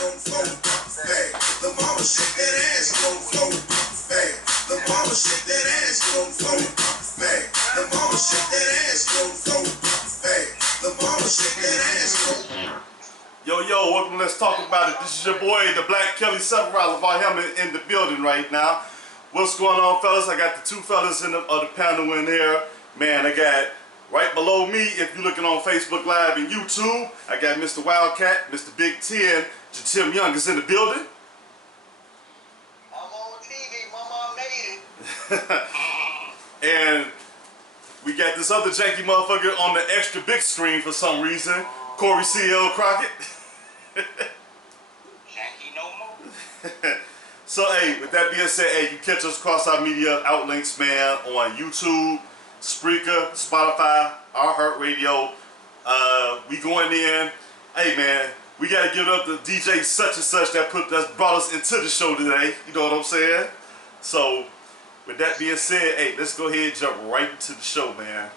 go, hey. The mama shake that ass, go, hey. The mama shake that ass, go, hey. The mama shake that ass, go, hey. The mama shake that ass, go. Yo, welcome to Let's Talk About It. This is your boy, the Black Kelly Samurai LeVar Helmet in the building right now. What's going on, fellas? I got the two fellas in the panel in here. Man, I got right below me, if you're looking on Facebook Live and YouTube, I got Mr. Wildcat, Mr. Big Ten, Jatim Young is in the building. I'm on TV, mama, I made it. And we got this other janky motherfucker on the extra big screen for some reason, Corey C.L. Crockett. Janky no more. So, hey, with that being said, hey, you catch us across our media outlets, man, on YouTube, Spreaker, Spotify, iHeartRadio. We going in. Hey, man, we got to give it up to DJ such and such that brought us into the show today. You know what I'm saying? So, with that being said, hey, let's go ahead and jump right into the show, man.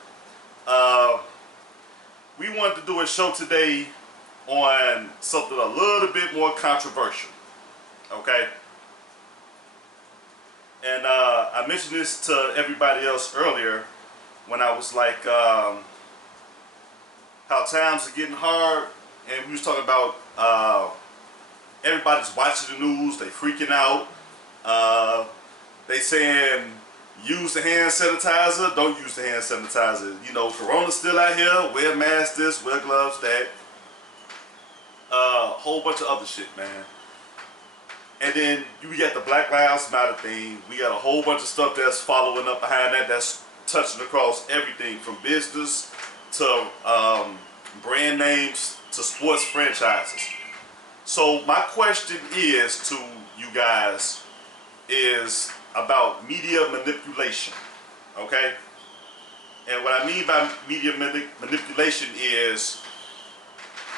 We wanted to do a show today on something a little bit more controversial. Okay? And I mentioned this to everybody else earlier when I was like, how times are getting hard, and we was talking about everybody's watching the news, they freaking out, they saying use the hand sanitizer, don't use the hand sanitizer, you know, Corona's still out here, wear masks this, wear gloves that, whole bunch of other shit, man. And then we got the Black Lives Matter thing. We got a whole bunch of stuff that's following up behind that, that's touching across everything from business to brand names to sports franchises. So my question is to you guys is about media manipulation, okay? And what I mean by media manipulation is,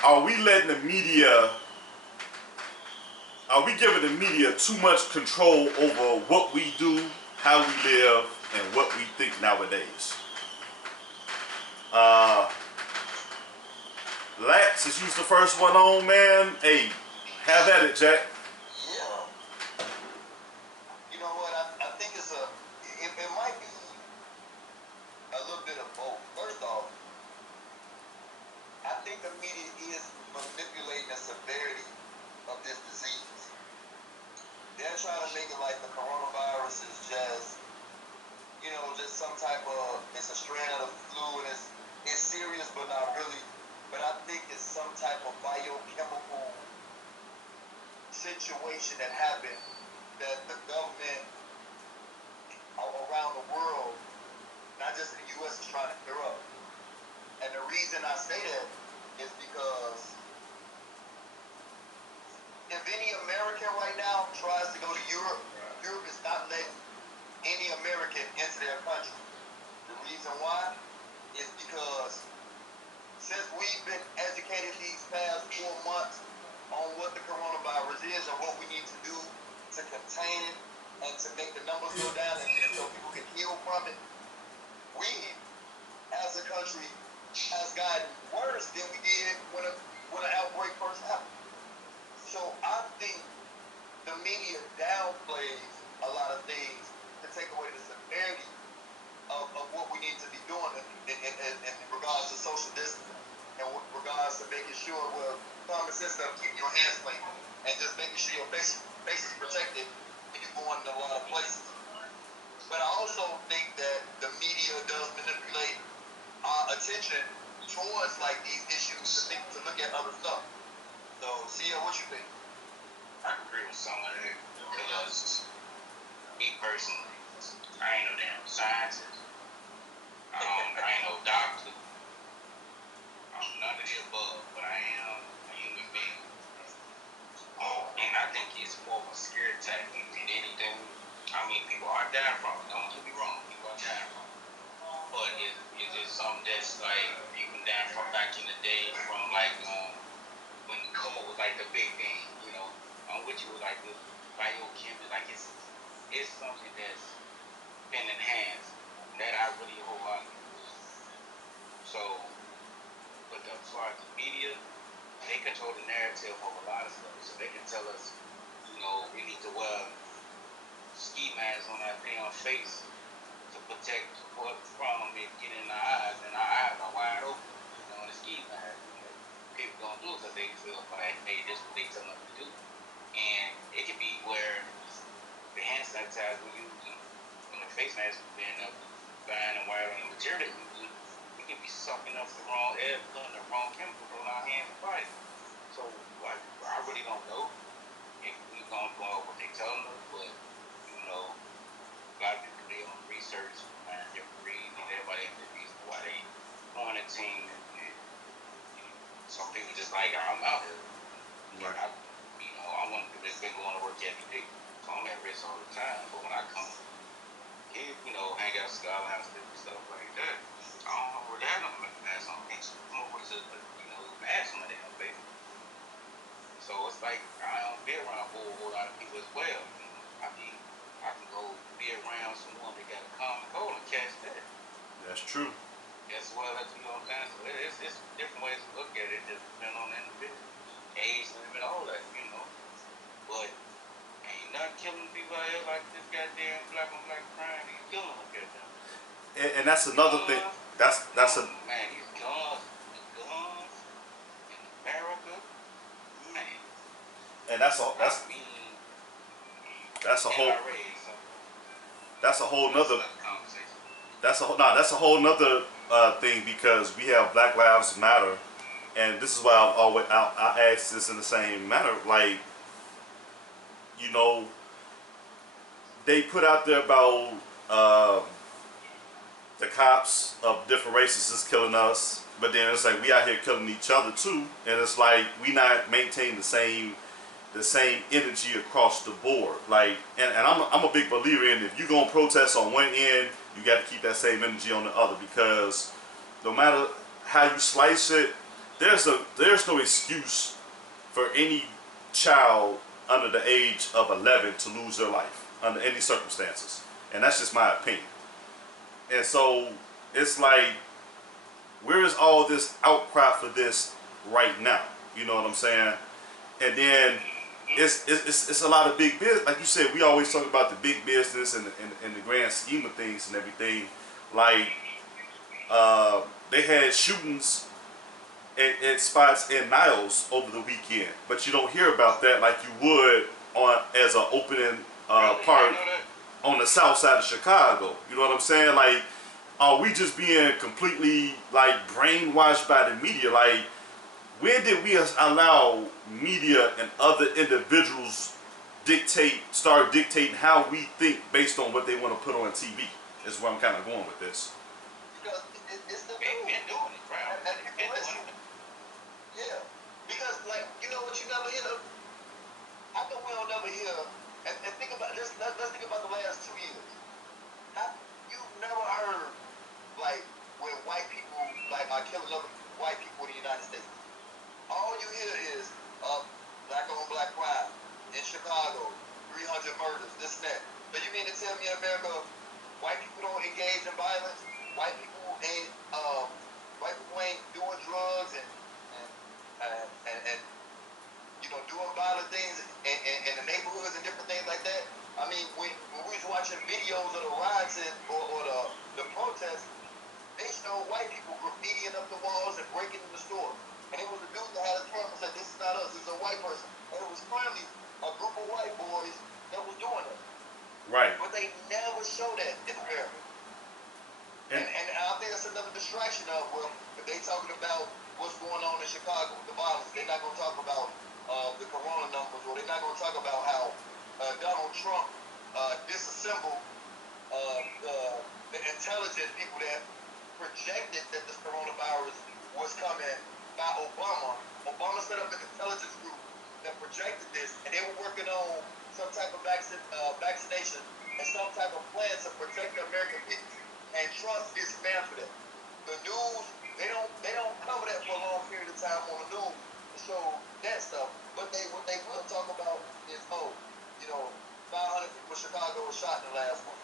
are we letting the media, are we giving the media too much control over what we do, how we live, and what we think nowadays? Lax, since you was the first one on, man, hey, have at it, Jack. Yeah. You know what? I think it might be a little bit of both. First off, I think the media is manipulating the severity of this disease. They're trying to make it like the coronavirus is just, you know, just some type of, it's a strand of the flu and it's serious but not really. But I think it's some type of biochemical situation that happened that the government around the world, not just in the U.S., is trying to clear up. And the reason I say that is because if any American right now tries to go to Europe, Europe is not letting any American into their country. The reason why is because since we've been educated these past 4 months on what the coronavirus is and what we need to do to contain it and to make the numbers go down and so people can heal from it, we as a country has gotten worse than we did when an outbreak first happened. So I think the media downplays a lot of things to take away the severity of what we need to be doing in regards to social distancing and with regards to making sure we're common sense of keeping your hands clean and just making sure your face is protected when you're going to a lot of places. But I also think that the media does manipulate our attention towards like these issues to look at other stuff. So, Sia, what you think? I agree with some of that because me personally, I ain't no damn scientist. I ain't no doctor. I'm none of the above, but I am a human being. And I think it's more of a scare tactic than anything. I mean, people are dying from it. Don't get me wrong, people are dying from it. But it's just something that's like people dying from back in the day, from like when coal was like the big thing, you know, which was like the biochemistry, like it's something that's been enhanced that I really hold on to. So, but as far as the media, they control the narrative of a lot of stuff, so they can face to protect from it getting in the eyes, and our eyes are wide open. You know, and the ski mask. People don't do it because they feel like, hey, this is what they tell them to do. And it could be where the hand sanitizer we're using and the face mask we're being up buying and wiring the material that we use, we can be sucking up the wrong air, putting the wrong chemicals on our hands and body. So, like, I really don't know if we're going to go off what they telling us, but, you know, a lot of people, they on research, find different reasons, everybody has the reason why they quarantine, and some people just like, I'm out here. Right. I want to just been going to work every day, so I'm at risk all the time. But when I come here, hang out Skyline and stuff like that, I don't know where that I'm gonna pass on. I'm over to mask on my damn face. So it's like I don't be around a whole lot of people as well. I mean, I can go be around someone that got a common cold and catch that. That's true. As well as what I'm saying. So it's different ways to look at it, just depending on the individual, age limit, all that, But ain't nothing killing people out here like this goddamn black on black crime. He's killing them, goddamn. And that's another thing. That's a man. These guns in America, man. and that's a whole nother conversation. That's a whole nother thing, because we have Black Lives Matter, and this is why I ask this in the same manner. Like, they put out there about the cops of different races is killing us, but then it's like we out here killing each other too, and it's like we not maintaining the same energy across the board. Like, and I'm a big believer in, if you gonna protest on one end, you got to keep that same energy on the other, because no matter how you slice it, there's no excuse for any child under the age of 11 to lose their life under any circumstances, and that's just my opinion. And so it's like, where is all this outcry for this right now? You know what I'm saying? And then it's a lot of big business. Like you said, we always talk about the big business and the grand scheme of things and everything. Like, they had shootings at spots in Niles over the weekend, but you don't hear about that like you would as an opening part on the south side of Chicago. You know what I'm saying? Like, are we just being completely like brainwashed by the media? Like, when did we allow media and other individuals start dictating how we think based on what they want to put on TV? Is where I'm kind of going with this. Because it's the They've been doing it, bro. and people listen. Yeah, because like what you never hear. How come we don't never hear? And think about this. Let's think about the last 2 years. You've never heard like when white people like are killing other white people in the United States. All you hear is black on black crime in Chicago, 300 murders, this and that. But you mean to tell me in America, white people don't engage in violence? White people ain't doing drugs and doing violent things in the neighborhoods and different things like that. I mean, when we was watching videos of the riots or the protests, they show white people graffitiing up the walls and breaking in the store. And it was a dude that had a camera and said, "This is not us, this is a white person." And it was clearly a group of white boys that was doing it. Right. But they never show that in America. And I think that's another distraction of, well, if they talking about what's going on in Chicago, the violence, they're not going to talk about the corona numbers, or they're not going to talk about how Donald Trump disassembled the intelligent people that projected that this coronavirus was coming by Obama. Obama set up an intelligence group that projected this, and they were working on some type of vaccination and some type of plan to protect the American people. And Trump is fan for that. The news, they don't cover that for a long period of time on the news to show that stuff. But what they will talk about is 500 people in Chicago were shot in the last month.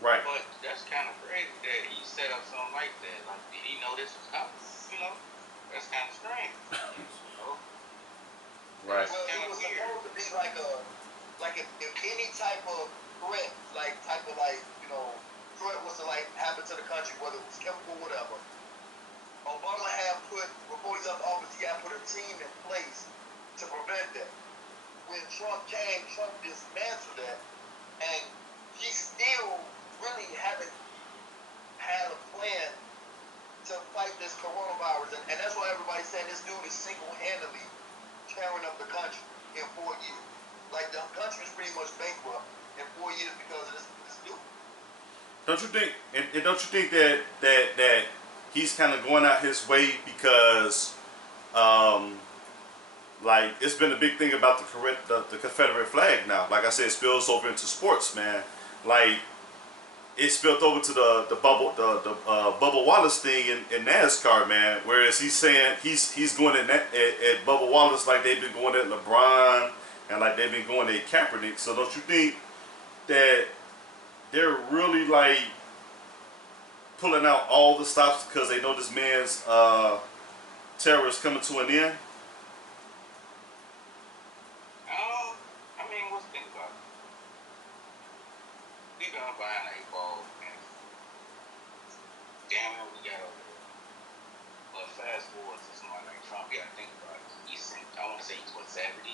Right. But that's kind of crazy that he set up something like that. Like, did he know this was coming? That's kind of strange. Right. Well, it was supposed to be like if any type of threat, like type of like, threat was to like happen to the country, whether it was chemical, whatever. Obama had put, before he left office, he had put a team in place to prevent that. When Trump came, Trump dismantled that, and he still really haven't had a plan to fight this coronavirus, and that's why everybody's saying this dude is single-handedly tearing up the country in 4 years. Like the country is pretty much bankrupt in 4 years because of this dude. Don't you think? And don't you think that he's kind of going out his way because, like it's been a big thing about the Confederate flag now. Like I said, it spills over into sports, man. Like it spilled over to the Bubba Wallace thing in NASCAR, man. Whereas he's saying he's going at Bubba Wallace like they've been going at LeBron and like they've been going at Kaepernick. So don't you think that they're really like pulling out all the stops because they know this man's terror is coming to an end? I mean, what's the thing about it? We gone behind the 8 ball, and damn it, we got over there. But fast forward to somebody like Trump, you gotta think about it. He's, I want to say he's what, 70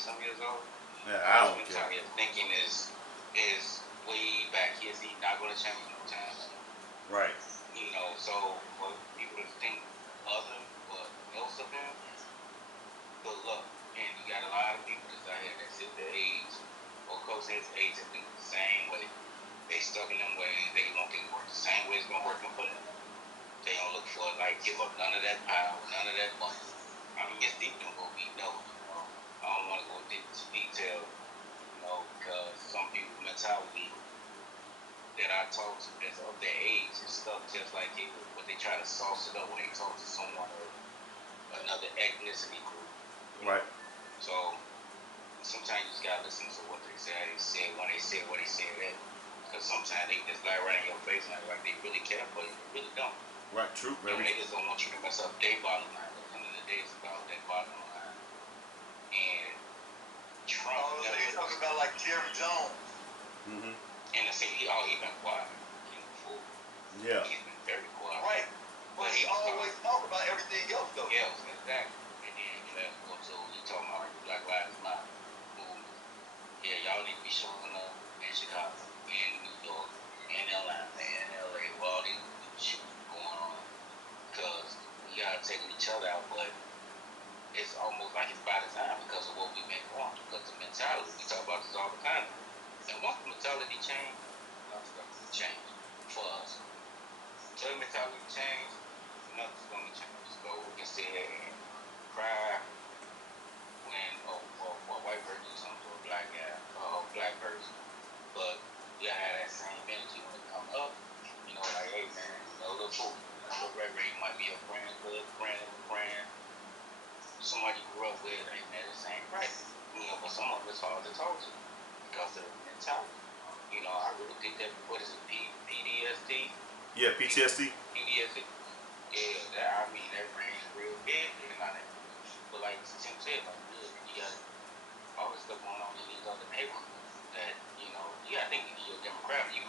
some years old? Yeah, I don't His care. mentality of thinking is way back here. He's not gonna change no time. Right. So for people to think other, but most of them, good luck. And you got a lot of people that's out here that's at their age, or close to his age, that think the same way. They stuck in them ways. They don't think it works the same way it's gonna work for them. They don't look for it, like give up none of that power, none of that money. I mean, it's deep in what we know. I don't want to go into detail, because some people's mentality that I talk to that's of their age is stuff just like it, but they try to sauce it up when they talk to someone of another ethnicity group. Right. So sometimes you just gotta listen to what they say. They said when they said what they said that, because sometimes they just lie right in your face and like they really care, but they really don't. Right. True. They just don't want you to mess up their bottom line. At the end of the day, it's about their bottom line. And Trump, You're talking about like Jerry Jones. Mm-hmm. and the city, he been quiet. He been full. Yeah. He's been very quiet. Right. But he always talk about everything else though. Yes, exactly. And then fast forward to he talking about Black Lives Matter movement. Yeah, y'all need to be showing up in Chicago, in New York, in Atlanta, in LA, with all these shit going on. Because we gotta take each other out, but it's almost like it's by design because of what we've been going. Because the mentality, we talk about this all the time. And once the mentality change, stuff will change for us. So the mentality change, nothing's going to change. So we can sit here and cry when a white person do something to a black guy or a black person. But we gotta have that same energy when it comes up. Like, hey man, little fool. Little Ray might be a friend, good friend. Somebody you grew up with, hey man, this ain't right. But some of it's hard to talk to because of the mentality. I really think that, what is it, PTSD? Yeah, PTSD. PTSD. Yeah, that range real big. But like Tim said, like, you got all this stuff going on in these other neighborhoods that, you gotta think of your demographic,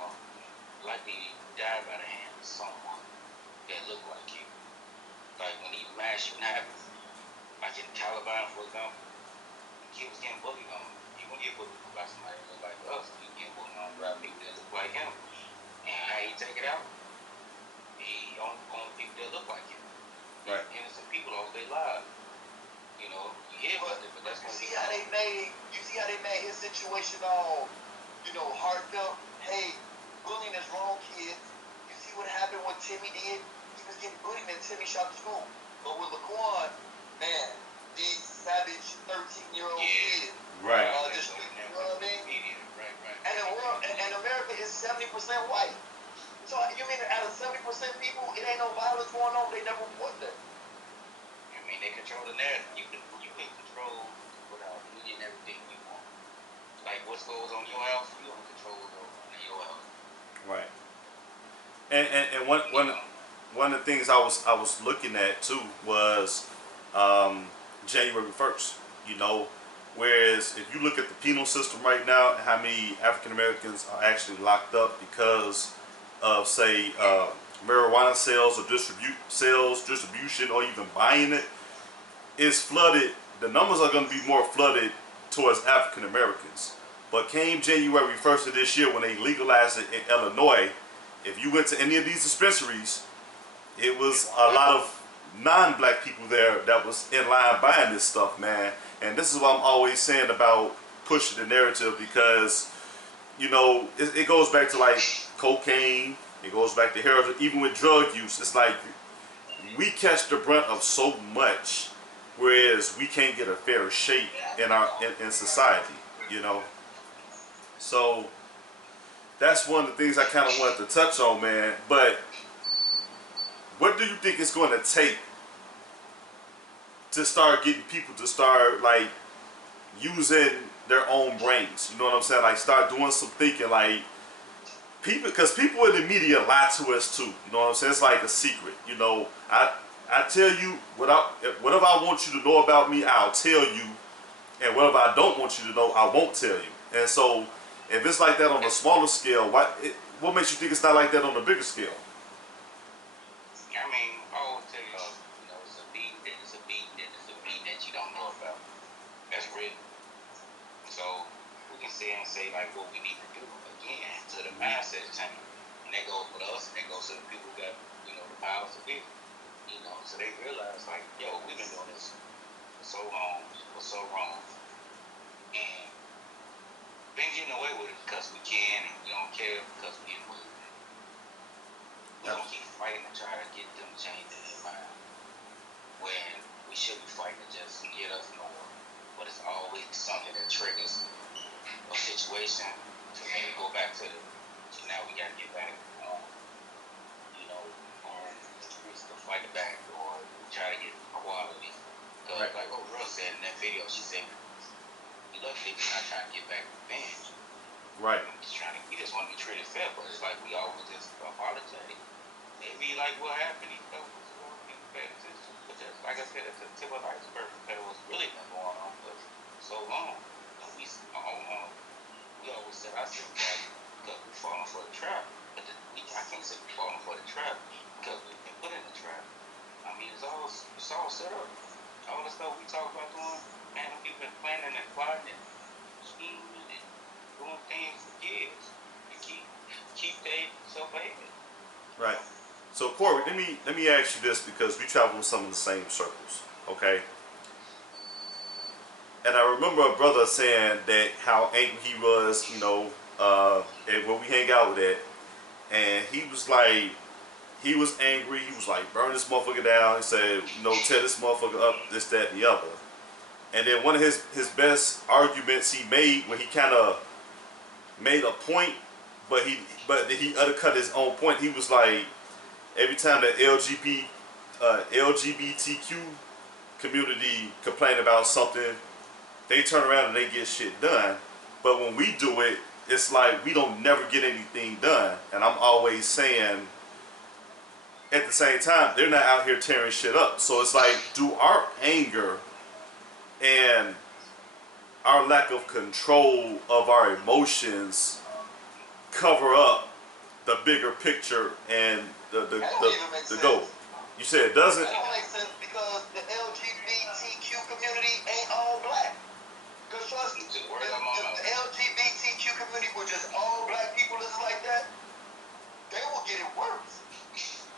likely die by the hand of someone that look like you. Like when these mass shooting happen, like in Taliban, for example, kids getting bullied on. You won't get bullied by somebody that look like us. You get bullied on by people that look like him. And how he take it out? He on people that look like him. Right. Innocent people lost their lives. You hear about it, but that's You gonna see be how they made his situation all, heartfelt. Hey, bullying is wrong, kids. You see what happened when Timmy did? He was getting bullied and Timmy shot the school. But with Laquan, man, these savage 13-year-old kids. Right. Just, you know what I mean? Right. And the world, and America is 70% white. So you mean out of 70% people, it ain't no violence going on? They never report that. They control the narrative. You can control without media and everything you want. Like what goes on your house, you don't control what goes on in your house. Right. And one of the things I was looking at too was January 1st. Whereas if you look at the penal system right now, and how many African Americans are actually locked up because of, say, marijuana sales or distribution, or even buying it, is flooded. The numbers are going to be more flooded towards African Americans. But came January 1st of this year, when they legalized it in Illinois, if you went to any of these dispensaries, it was a lot of non-black people there that was in line buying this stuff, man. And this is what I'm always saying about pushing the narrative, because, you know, it goes back to like cocaine, it goes back to heroin, even with drug use. It's like we catch the brunt of so much, whereas we can't get a fair shake in society, you know. So that's one of the things I kind of wanted to touch on, man. But what do you think it's going to take to start getting people to start like using their own brains? You know what I'm saying? Like start doing some thinking, like people, because people in the media lie to us too. You know what I'm saying? It's like a secret. You know, I tell you whatever I want you to know about me, I'll tell you, and whatever I don't want you to know, I won't tell you. And so if it's like that on a smaller scale, what makes you think it's not like that on a bigger scale? I mean, I always tell you, it's a beat, then it's a beat, then it's a beat that you don't know about. That's real. So we can sit and say like what we need to do again to the mindset change. And that goes with us, and that goes to the people who got, the powers to be. So they realize like, yo, we've been doing this for so long, for so wrong. And been getting away with it because we can, and we don't care because we get away with it. We don't keep fighting to try to get them to change their mind, when we should be fighting to just get us more. But it's always something that triggers a situation to maybe go back to now we gotta get back on the streets to fight it back, or try to get equality. Because like what Russ said in that video, she said, luckily we're not trying to get back revenge. Right. We just want to be treated fair, but it's like we always just apologetic. Maybe like what happened, people pay attention. But just like I said, it's the tip of the iceberg compared to what's really been going on for so long. And we always said ourselves that because we're falling for the trap. But I can't say we're falling for the trap because we've been put in the trap. I mean, it's all set up. All the stuff we talk about doing, man, we've been planning and plotting and scheming and doing things for years to keep themselves ahead. Right. So Corey, let me ask you this, because we travel in some of the same circles, okay? And I remember a brother saying that how angry he was, and when we hang out with it, and he was like, he was angry. He was like, burn this motherfucker down. He said, tear this motherfucker up, this, that, and the other. And then one of his best arguments he made, when he kind of made a point, but he undercut his own point. He was like, every time the LGBTQ community complain about something, they turn around and they get shit done. But when we do it, it's like we don't never get anything done. And I'm always saying, at the same time, they're not out here tearing shit up. So it's like, do our anger and our lack of control of our emotions cover up the bigger picture and the goal? You said it doesn't? That don't make sense, because the LGBTQ community ain't all black. Because trust me, if the LGBTQ community were just all black people just like that, they will get it worse.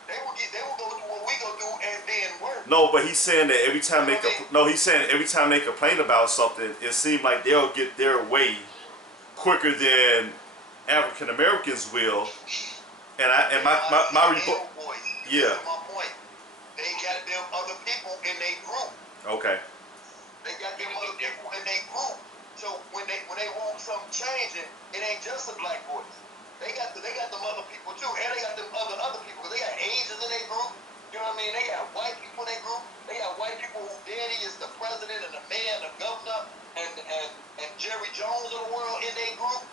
They will go through what we go through and then worse. No, but he's saying that every time every time they complain about something, it seems like they'll get their way quicker than African Americans will. And my report. Yeah. My point. They got them other people in their group. Okay. They got them other people in their group. So when they want something changing, it ain't just the black boys. They got them other people too, and they got them other people. They got Asians in their group. You know what I mean? They got white people in their group. They got white people who daddy is the president and the mayor and the governor and Jerry Jones of the world in their group.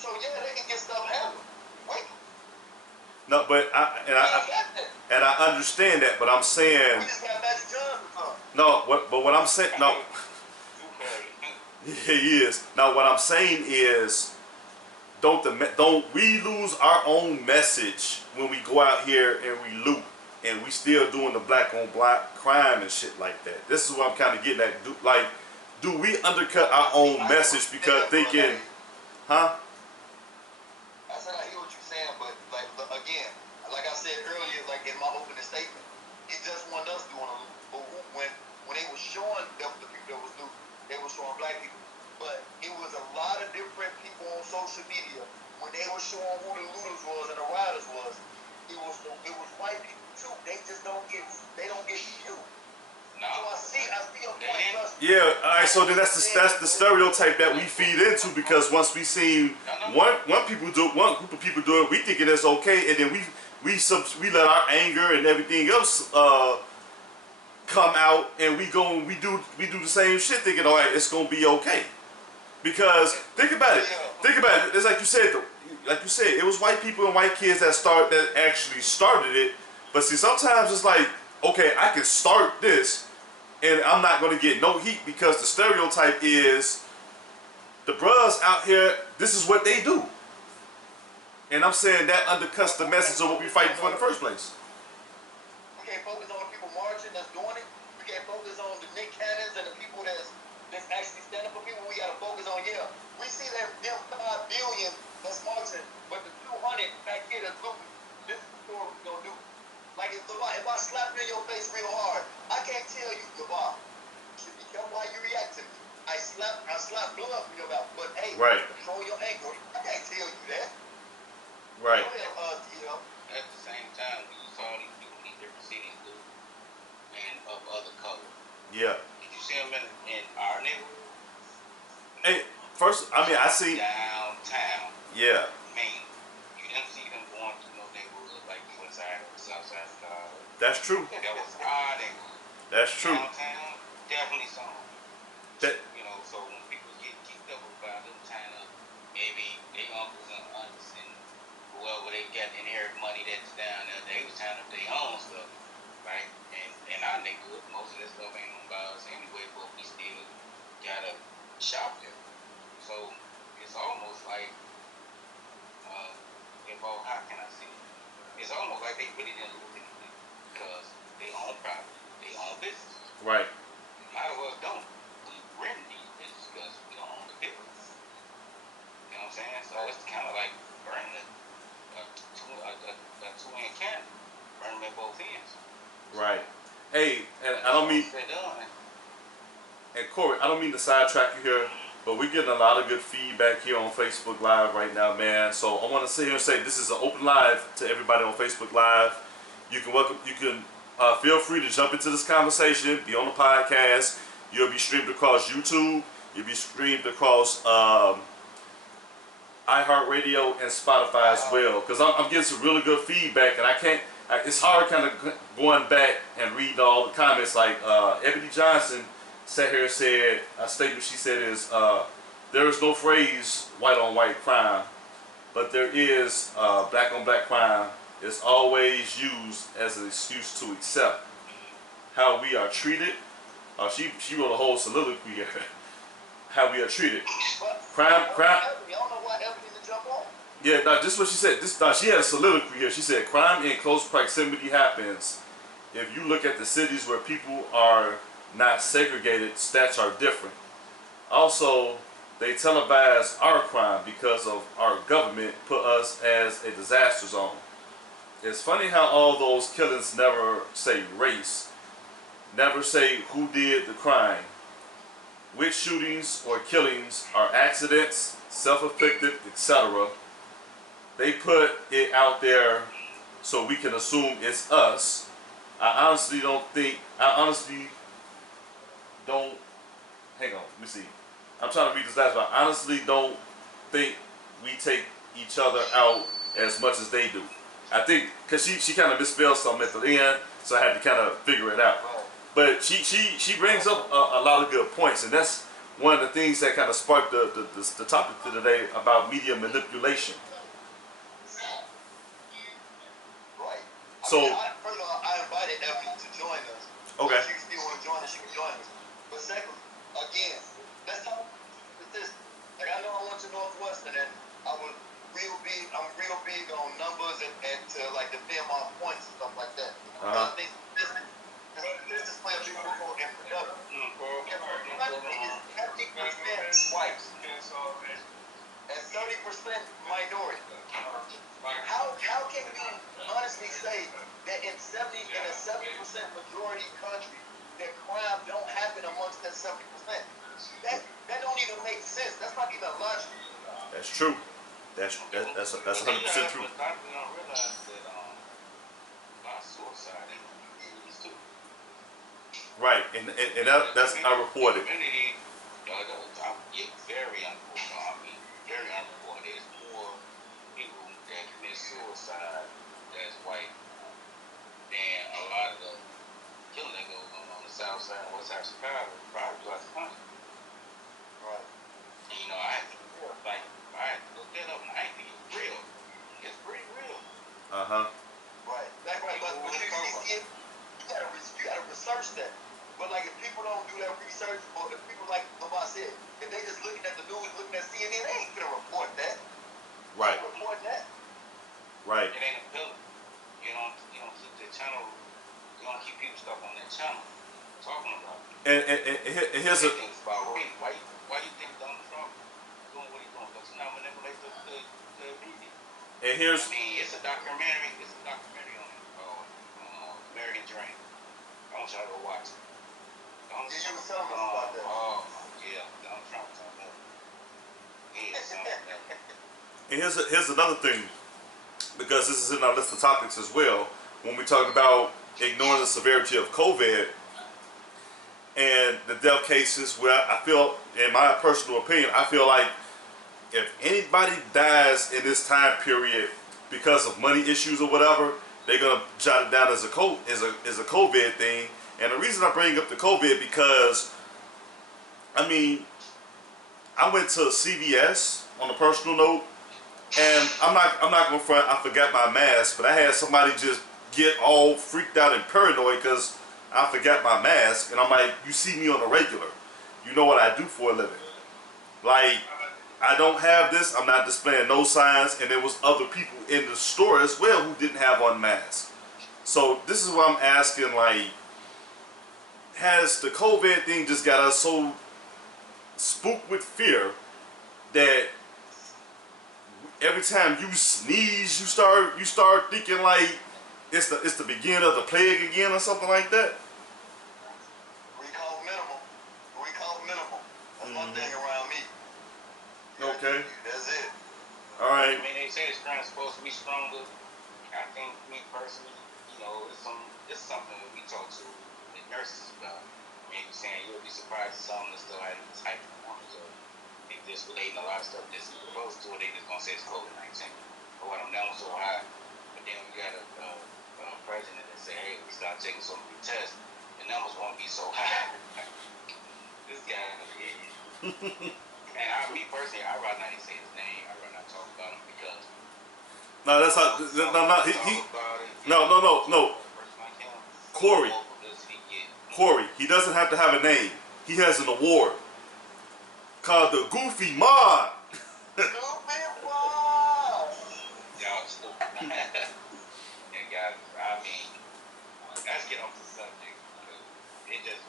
So yeah, they can get stuff handled. Wait. No, but I understand that, but I'm saying we just got Magic Johnson. no. But what I'm saying, no. He is. Now, what I'm saying is, don't we lose our own message when we go out here and we loot and we still doing the black on black crime and shit like that? This is what I'm kind of getting at. Do we undercut our own message because thinking, huh? I said I hear what you're saying, but like again, like I said earlier, like in my opening statement, it just wasn't us doing a loot. But when they were showing the people that was loot, they were showing black people. But it was a lot of different people on social media when they were showing who the looters was and the riders was. It was white people too. They just don't get you. No. So I see your point. Trust me. Yeah. All right. So then that's the stereotype that we feed into, because once we see one group of people do it, we thinking it's okay, and then we let our anger and everything else come out, and we do the same shit, thinking, all right, it's gonna be okay. Because think about it. It's like you said. It was white people and white kids that actually started it. But see, sometimes it's like, okay, I can start this, and I'm not gonna get no heat because the stereotype is the bros out here. This is what they do, and I'm saying that undercuts the message of what we fighting for in the first place. We can't focus on the people marching that's doing it. We can't focus on the Nick Cannons and the people that's actually standing up for people. We gotta focus on, we see them 5 billion that's marching, but the 200 back here that's looking, this is what we're gonna do. Like if I slap you in your face real hard, I can't tell you, Gabar, you should be careful how you react to me. I slap blood from your mouth, but hey, Right. control your anger. I can't tell you that. Right. Go ahead, At the same time, we saw these people in different cities do, and of other color. Yeah. Did you see them in our neighborhood? Hey, first, I mean, I see. Downtown. Yeah. Maine. You didn't see them going to no neighborhood like the west side or the south side of Chicago. That's true. That was our neighborhood. That's true. Downtown, definitely saw them. That. So when people get kicked up about them tying up, maybe they uncles and aunts and whoever they got inherit money that's down there, they was tying up their own stuff, right? And in our neighborhood, most of that stuff ain't on by us anyway, but we still gotta shop there. So it's almost like, how can I say it? It's almost like they really didn't lose anything because they own property, they own business. Right. A lot of us don't. We rent these businesses because we don't own the business. You know what I'm saying? So it's kind of like burning a two-end cannon, burn them at both ends. Right. Hey, and I don't mean. And Corey, I don't mean to sidetrack you here, but we're getting a lot of good feedback here on Facebook Live right now, man. So I want to sit here and say this is an open live to everybody on Facebook Live. You can feel free to jump into this conversation, be on the podcast. You'll be streamed across YouTube. You'll be streamed across iHeartRadio and Spotify as well. Because I'm getting some really good feedback, and it's hard kind of going back and reading all the comments. Like Ebony Johnson sat here and said, a statement she said is, there is no phrase white on white crime, but there is black on black crime. It's always used as an excuse to accept how we are treated. She wrote a whole soliloquy here. How we are treated. Crime. I don't know why Ebony to jump on. Yeah, this is what she said. She had a soliloquy here. She said, crime in close proximity happens. If you look at the cities where people are not segregated, stats are different. Also, they televise our crime because of our government put us as a disaster zone. It's funny how all those killings never say race, never say who did the crime. Which shootings or killings are accidents, self-inflicted, etc. They put it out there so we can assume it's us. I honestly don't, hang on, let me see. I'm trying to read this last one. I honestly don't think we take each other out as much as they do. I think, because she kind of misspelled something at the end, so I had to kind of figure it out. But she brings up a lot of good points, and that's one of the things that kind of sparked the topic for today about media manipulation. Right. So, First of all, I invited Ebony to join us. Okay. If she still want to join us, she can join us. But second, again, let's talk whites and 30% minority. How can you honestly say that in a 70% majority country that crime don't happen amongst that 70%? That don't even make sense. That's not even logical. That's true. That's 100% true. But we don't realize that a lot of suicide in the communities too. Right, and that's I reported. Community, very unreported. I mean, very unreported. There's more people that commit suicide that's white than a lot of the killing that goes on the south side and west side of Chicago, probably throughout the country. Right. And, I had to look that up, and I think it's real. It's pretty real. Uh-huh. Right. But you gotta research that. But like if people don't do that research, or if people like Lamar said, if they just looking at the news, looking at CNN, they ain't gonna report that. Right. They report that. Right. It ain't a pillar. You don't keep the channel. You don't keep people stuck on that channel talking about it. And here's a. About race. Why you think Donald Trump doing what he's doing? Because he's not manipulate the media. And here's. I mean, it's a documentary. It's a documentary on it called American Dream. I want y'all to go watch it. You was telling us about that. Oh yeah, Donald Trump talking about it. And here's another thing, because this is in our list of topics as well. When we talk about ignoring the severity of COVID and the death cases, where I feel, in my personal opinion, I feel like if anybody dies in this time period because of money issues or whatever, they're gonna jot it down as a COVID thing. And the reason I bring up the COVID because, I mean, I went to CVS on a personal note, and I'm not gonna front, I forgot my mask, but I had somebody just get all freaked out and paranoid because I forgot my mask, and I'm like, you see me on a regular, you know what I do for a living. Like, I don't have this, I'm not displaying no signs, and there was other people in the store as well who didn't have on masks. So this is what I'm asking, like, has the COVID thing just got us so spooked with fear that every time you sneeze, you start thinking like it's the beginning of the plague again or something like that? Recall minimal. That's one thing around me. Okay. That's it. All right. I mean, they say the strain's supposed to be stronger. I think me personally, it's something that we talk to the nurses about. Maybe saying you'll be surprised at some of the stuff like this hyperperformance or they just relating a lot of stuff that's close to it. They just gonna say it's COVID-19. But what I'm down so high. But then we got a president that say, hey, we start taking so many tests, the numbers won't be so high. This guy is an idiot. And me personally, I'd rather not even say his name. I'd rather not talk about him because. No, that's not. No. Corey, he doesn't have to have a name. He has an award called the Goofy Mod. Goofy Mod. Y'all stupid. And guys, I mean, let's get off the subject. It just.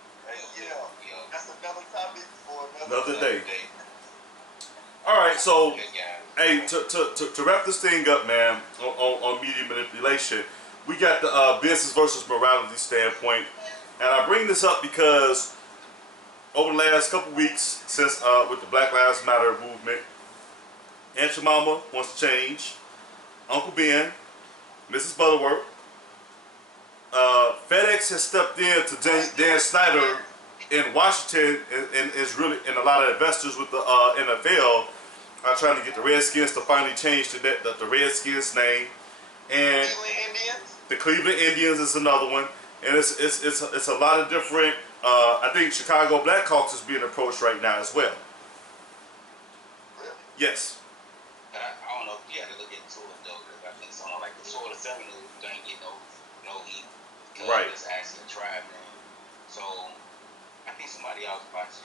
That's another topic for another day. All right, so hey, to wrap this thing up, man, on media manipulation, we got the business versus morality standpoint, and I bring this up because over the last couple weeks, since with the Black Lives Matter movement, Aunt Jemima wants to change, Uncle Ben, Mrs. Butterworth, FedEx has stepped in to Dan Snyder in Washington, and is really, and a lot of investors with the NFL are trying to get the Redskins to finally change the Redskins name, and the Cleveland Indians is another one, and it's a lot of different. I think Chicago Blackhawks is being approached right now as well. Yes. I don't know if you had to look into it though, because I think someone like the Florida Seminoles don't get no heat. Right. It's actually a tribe name. So I think somebody else watching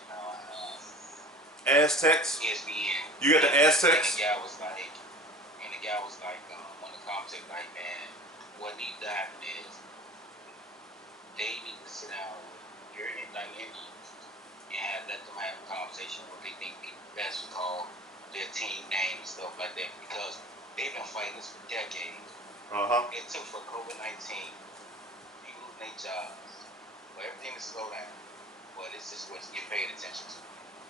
Aztecs. ESPN. You got the Aztecs. And the guy was like, on the conversation, like, man, what needs to happen is they need to sit down with your Indians and let them have a conversation what they think their team name and stuff like that because they've been fighting this for decades. It took for COVID-19, people losing their jobs, for everything to slow down. But it's just what you get paid attention to.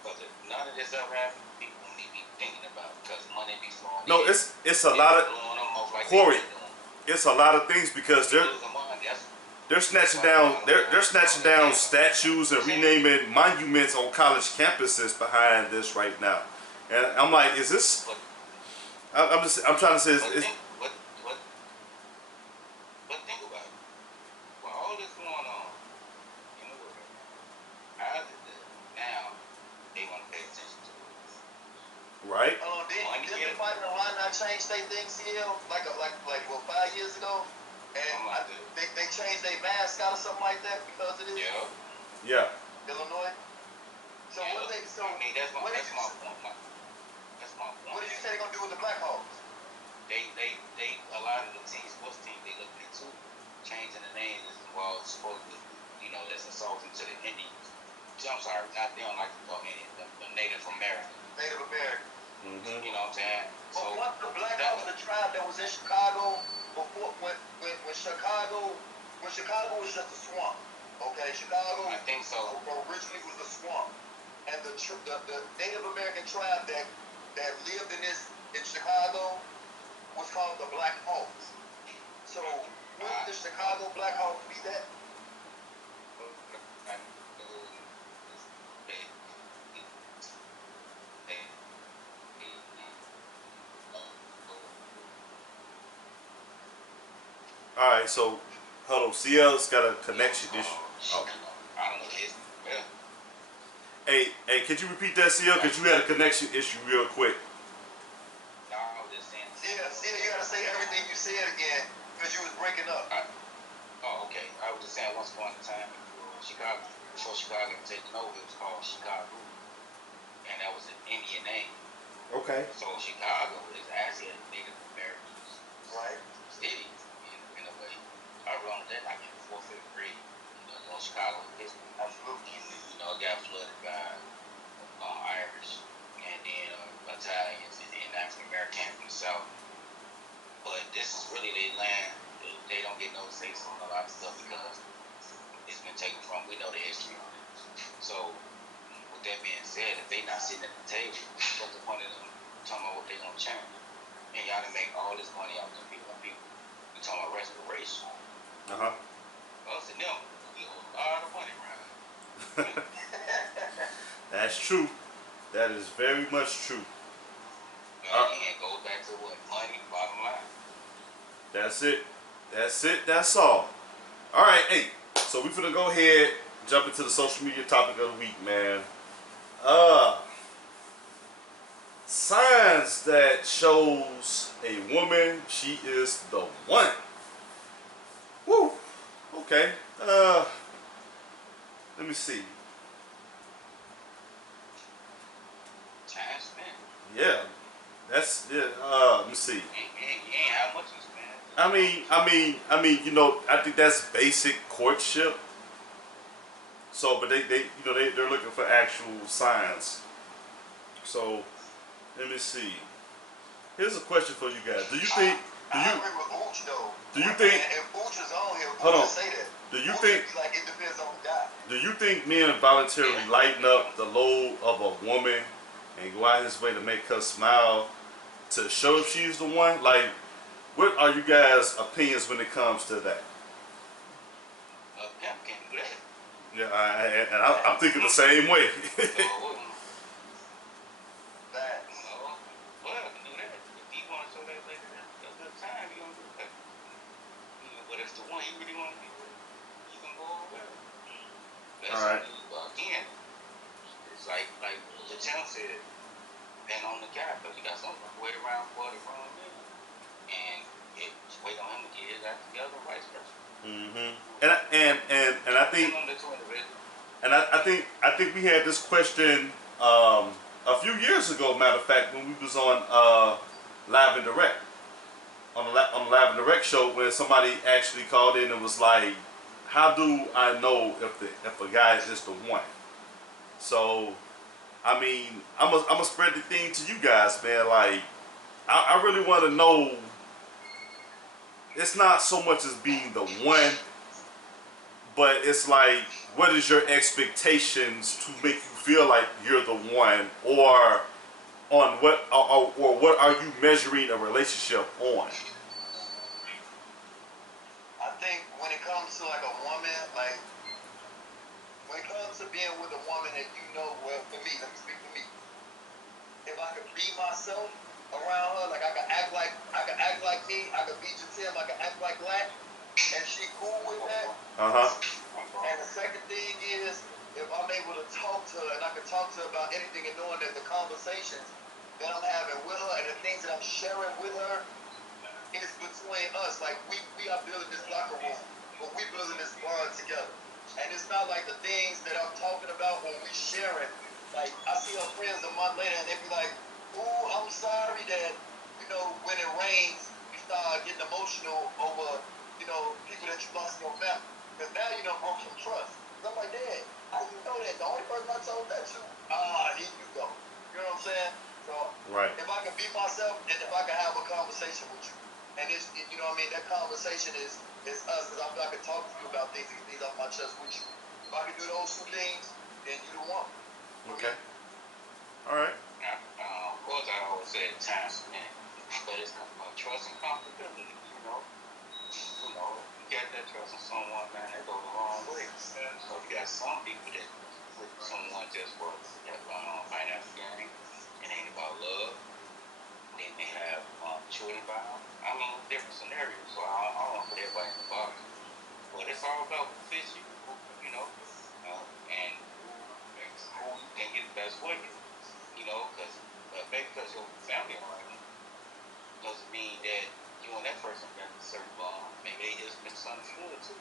Because if none of this ever happened, people need to be thinking about it because money be flowing. No, in. it's a lot of Like Corey. It's a lot of things because they're snatching down statues and renaming monuments on college campuses behind this right now, and I'm like, is this? I'm trying to say, but think about it. While all this going on in the world, how is it that now they want to pay attention to it? Right. Did the fighting line not change their things here like 5 years ago? And they changed their mascot or something like that because of this? Yeah. Illinois? So yeah, what they so I mean, that's my point. That's my point. What did you say they're gonna do with the Black Hawks? They a lot of the sports teams they look into changing the names as well supposedly, that's insulting to the Indians. I'm sorry, not they don't like to call Indians, the Native American. Native American. You know what I'm saying? But what the Black Hawks, the tribe that was in Chicago before when Chicago was just a swamp. Okay, Chicago I think so. Originally was a swamp. And the Native American tribe that lived in Chicago was called the Black Hawks. So wouldn't the Chicago Black Hawks be that? All right, so hold on. CL's got a connection issue. Oh. I don't know this. Hey, could you repeat that, CL? Because you had a connection issue real quick. No, I was just saying. CL, you gotta say everything you said again because you was breaking up. Okay. I was just saying once upon a time before Chicago had taken over, it was called Chicago. And that was an Indian name. Okay. So Chicago is actually a Native American city in a way. I learned that like in the 4th, 5th grade. Chicago history. Absolutely. It got flooded by Irish and then Italians and then African Americans from the South. But this is really their land. They don't get no say on a lot of stuff because it's been taken from. We know the history on it. So, with that being said, if they not sitting at the table, what's the point of them talking about what they gonna change? And y'all done make all this money off the people. We talking about respiration. Us and them, we owe a lot of money around. That's true. That is very much true. Again, it goes back to what? Money, bottom line. That's it. That's all. All right, hey. So we finna go ahead, jump into the social media topic of the week, man. Signs that shows a woman she is the one. Woo. Okay. Let me see. Time spent. Yeah. That's it. Let me see. Ain't how much you spend. I mean, I think that's basic courtship. So, but they're looking for actual signs. So, let me see. Here's a question for you guys. I agree with Booch though. Do you think? If Booch is on here, Hold on. say that. Do you Booch think? is like it depends on the guy. Do you think men voluntarily lighten up the load of a woman and go out his way to make her smile to show if she's the one? Like, what are you guys' opinions when it comes to that? Pimp can't do that. Yeah, I'm thinking the same way. Well, can do that. If he want to show that lady a good time, he gonna do that. But if the one he really want to be with, you can go over there. That's All right. Again, it's like Lachelle said, depend on the guy, because you got something to wait around for the wrong man. And just wait on him to get his act together, vice versa. And I think I think we had this question a few years ago. Matter of fact, when we was on Live and Direct on the Live and Direct show, when somebody actually called in and was like, "How do I know if a guy is the one?" So I mean, I'm gonna spread the thing to you guys, man. Like, I really want to know. It's not so much as being the one, but it's like, what is your expectations to make you feel like you're the one, or on what, or what are you measuring a relationship on? I think when it comes to like a woman, like when it comes to being with a woman that you know, well, for me, let me speak for me. If I could be myself around her, like I could act like me, I could be Jatim, I could act like Black, and she cool with that. And the second thing is, if I'm able to talk to her and I can talk to her about anything and knowing that the conversations that I'm having with her and the things that I'm sharing with her is between us. Like we are building this locker room, but we building this bond together. And it's not like the things that I'm talking about when we sharing. Like I see her friends a month later and they be like, "Ooh, I'm sorry that when it rains, you start getting emotional over people that you lost in your family." Because now you done broke some trust. So I'm like, Dad, how you know that? The only person I told that to, here you go. You know what I'm saying? So Right. if I can be myself and if I can have a conversation with you, and it's, you know what I mean, that conversation is us, because I feel I can talk to you about things and get things off my chest with you. If I can do those two things, then you the one. Okay. All right. Of course, I always say time spent, but it's not about trust and comfortability. You get that trust in someone, man, that goes a long way. So you got some people that with someone just for that financial gain. It ain't about love. They may have children bound. I mean, different scenarios. So I don't want to put everybody in the box. But it's all about who fits you, and who can get the best for you. Because because your family around you doesn't mean that you and that person got a certain bond. Maybe they just misunderstood too.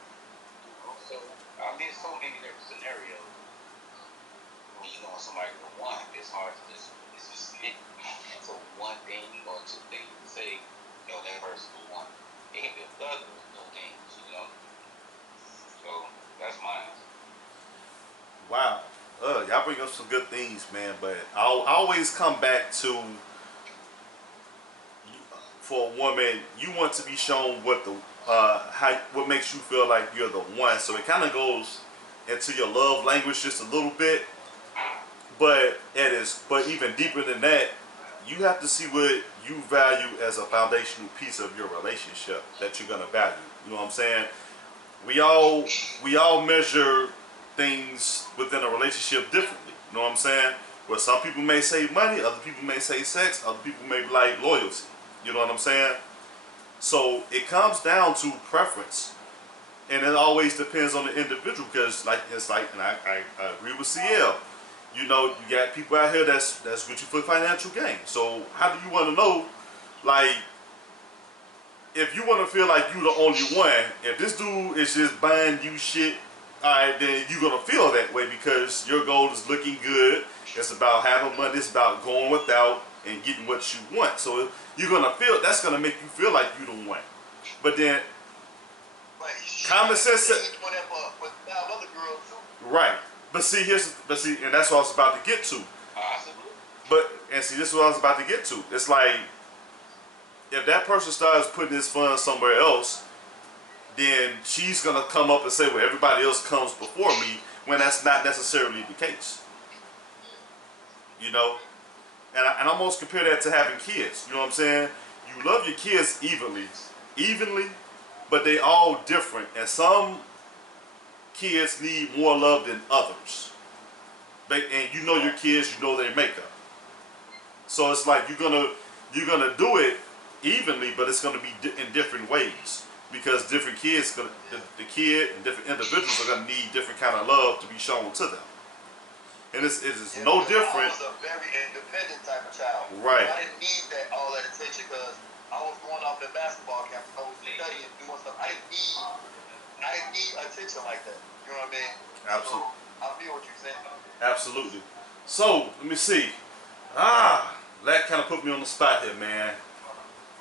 So I mean, so many different scenarios. When you know somebody for one, it's hard to just stick to one thing or two things and say, that person for one. It can be a dozen things, So that's mine. Wow. Y'all bring up some good things, man. But I always come back to, for a woman, you want to be shown what what makes you feel like you're the one. So it kind of goes into your love language just a little bit. But even deeper than that, you have to see what you value as a foundational piece of your relationship that you're gonna value. You know what I'm saying? We all measure things within a relationship differently. You know what I'm saying? Where some people may say money, other people may say sex, other people may like loyalty. You know what I'm saying? So it comes down to preference, and it always depends on the individual. Because and I agree with CL. You got people out here that's with you for financial gain. So how do you want to know, like, if you want to feel like you the only one, if this dude is just buying you shit, alright, then you're gonna feel that way because your goal is looking good. It's about having money. It's about going without and getting what you want. So you're gonna feel that's gonna make you feel like you the one. But then common sense. Right. But see, and that's what I was about to get to. This is what I was about to get to. It's like, if that person starts putting his funds somewhere else, then she's gonna come up and say, well, everybody else comes before me, when that's not necessarily the case. And I almost compare that to having kids. You know what I'm saying? You love your kids evenly, but they all different, and some kids need more love than others. And your kids, their makeup. So it's like you're gonna do it evenly, but it's gonna be in different ways, because different kids, the kid and different individuals are gonna need different kind of love to be shown to them. And it is no different. I was a very independent type of child. Right. I didn't need all that attention because I was going off at basketball camp. I was studying, doing stuff. I didn't need attention like that. You know what I mean? Absolutely. So, I feel what you're saying. Absolutely. So let me see. That kind of put me on the spot here, man.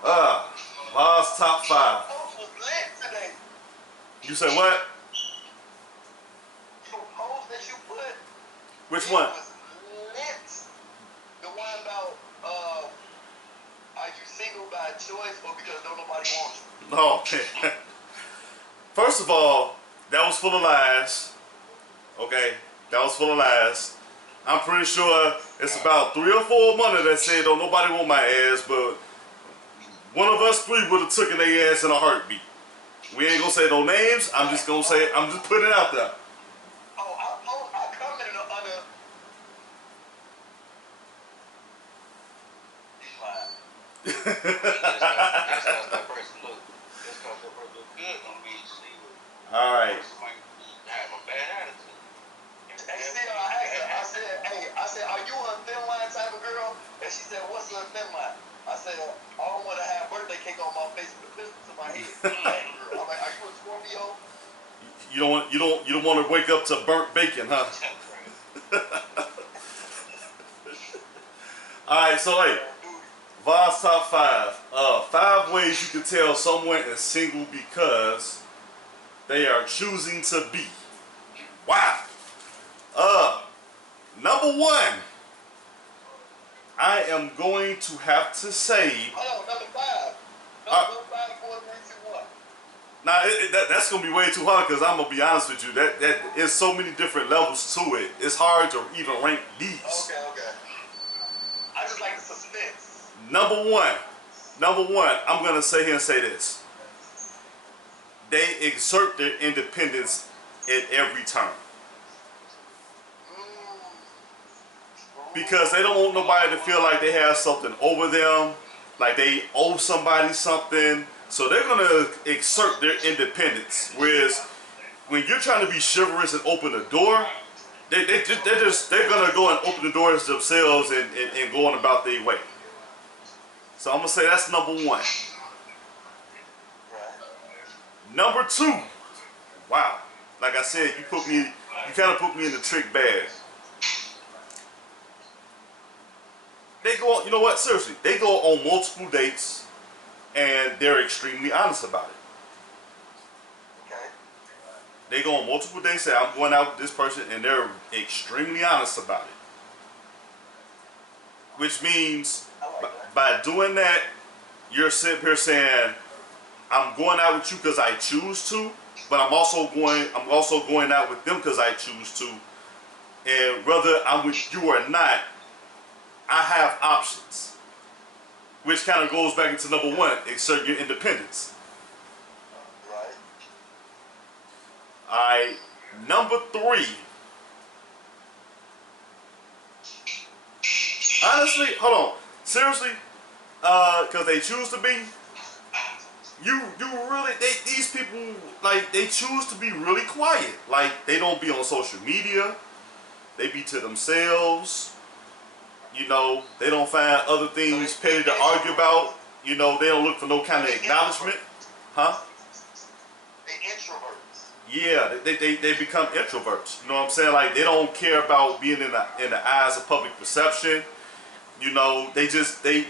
Vaz top 5. Was lit today. You say what? The post that you put. Which one? Was lit. find out, are you single by choice or because don't nobody wants you? No, man. First of all, that was full of lies. Okay, that was full of lies. I'm pretty sure it's about 3 or 4 months that said don't nobody want my ass, but one of us 3 would have taken their ass in a heartbeat. We ain't gonna say no names. I'm just gonna say I'm just putting it out there. I commented on the. He's lying. Just cause that person look good gonna be see what All right. person might have a bad attitude. And still, I asked her, I said, are you a thin line type of girl? And she said, what's a thin line? I said, I don't want to have birthday cake on my face with a pistol to my head. I'm like, are you a Scorpio? You don't want to wake up to burnt bacon, huh? All right, so hey, Von's top 5. 5 ways you can tell someone is single because they are choosing to be. Wow. Number 1, I am going to have to say. Hold on, number 5. Number 5, 4, 3, 2, 1. Now that's gonna be way too hard because I'm gonna be honest with you. That there's so many different levels to it. It's hard to even rank these. Okay. I just like the suspense. Number one, I'm gonna say here and say this. They exert their independence at every turn. Because they don't want nobody to feel like they have something over them, like they owe somebody something. So they're gonna exert their independence. Whereas when you're trying to be chivalrous and open the door, they're gonna go and open the doors themselves and go on about their way. So I'm gonna say that's number 1. Number 2, wow, like I said, you kind of put me in the trick bag. They go, you know what? Seriously, they go on multiple dates, and they're extremely honest about it. Okay. They go on multiple dates, say I'm going out with this person, and they're extremely honest about it. Which means by doing that, you're sitting here saying, I'm going out with you because I choose to, but I'm also going out with them because I choose to. And whether I'm with you or not, I have options. Which kind of goes back into number 1, exert your independence. Right. Alright, number 3. Honestly, hold on. Seriously, because they choose to be, you really, these people, like, they choose to be really quiet. Like, they don't be on social media. They be to themselves. You know, they don't find other things petty to argue about. You know, they don't look for no kind of acknowledgement. Huh? They introverts. Yeah, they become introverts. You know what I'm saying? Like, they don't care about being in the eyes of public perception. You know, they just they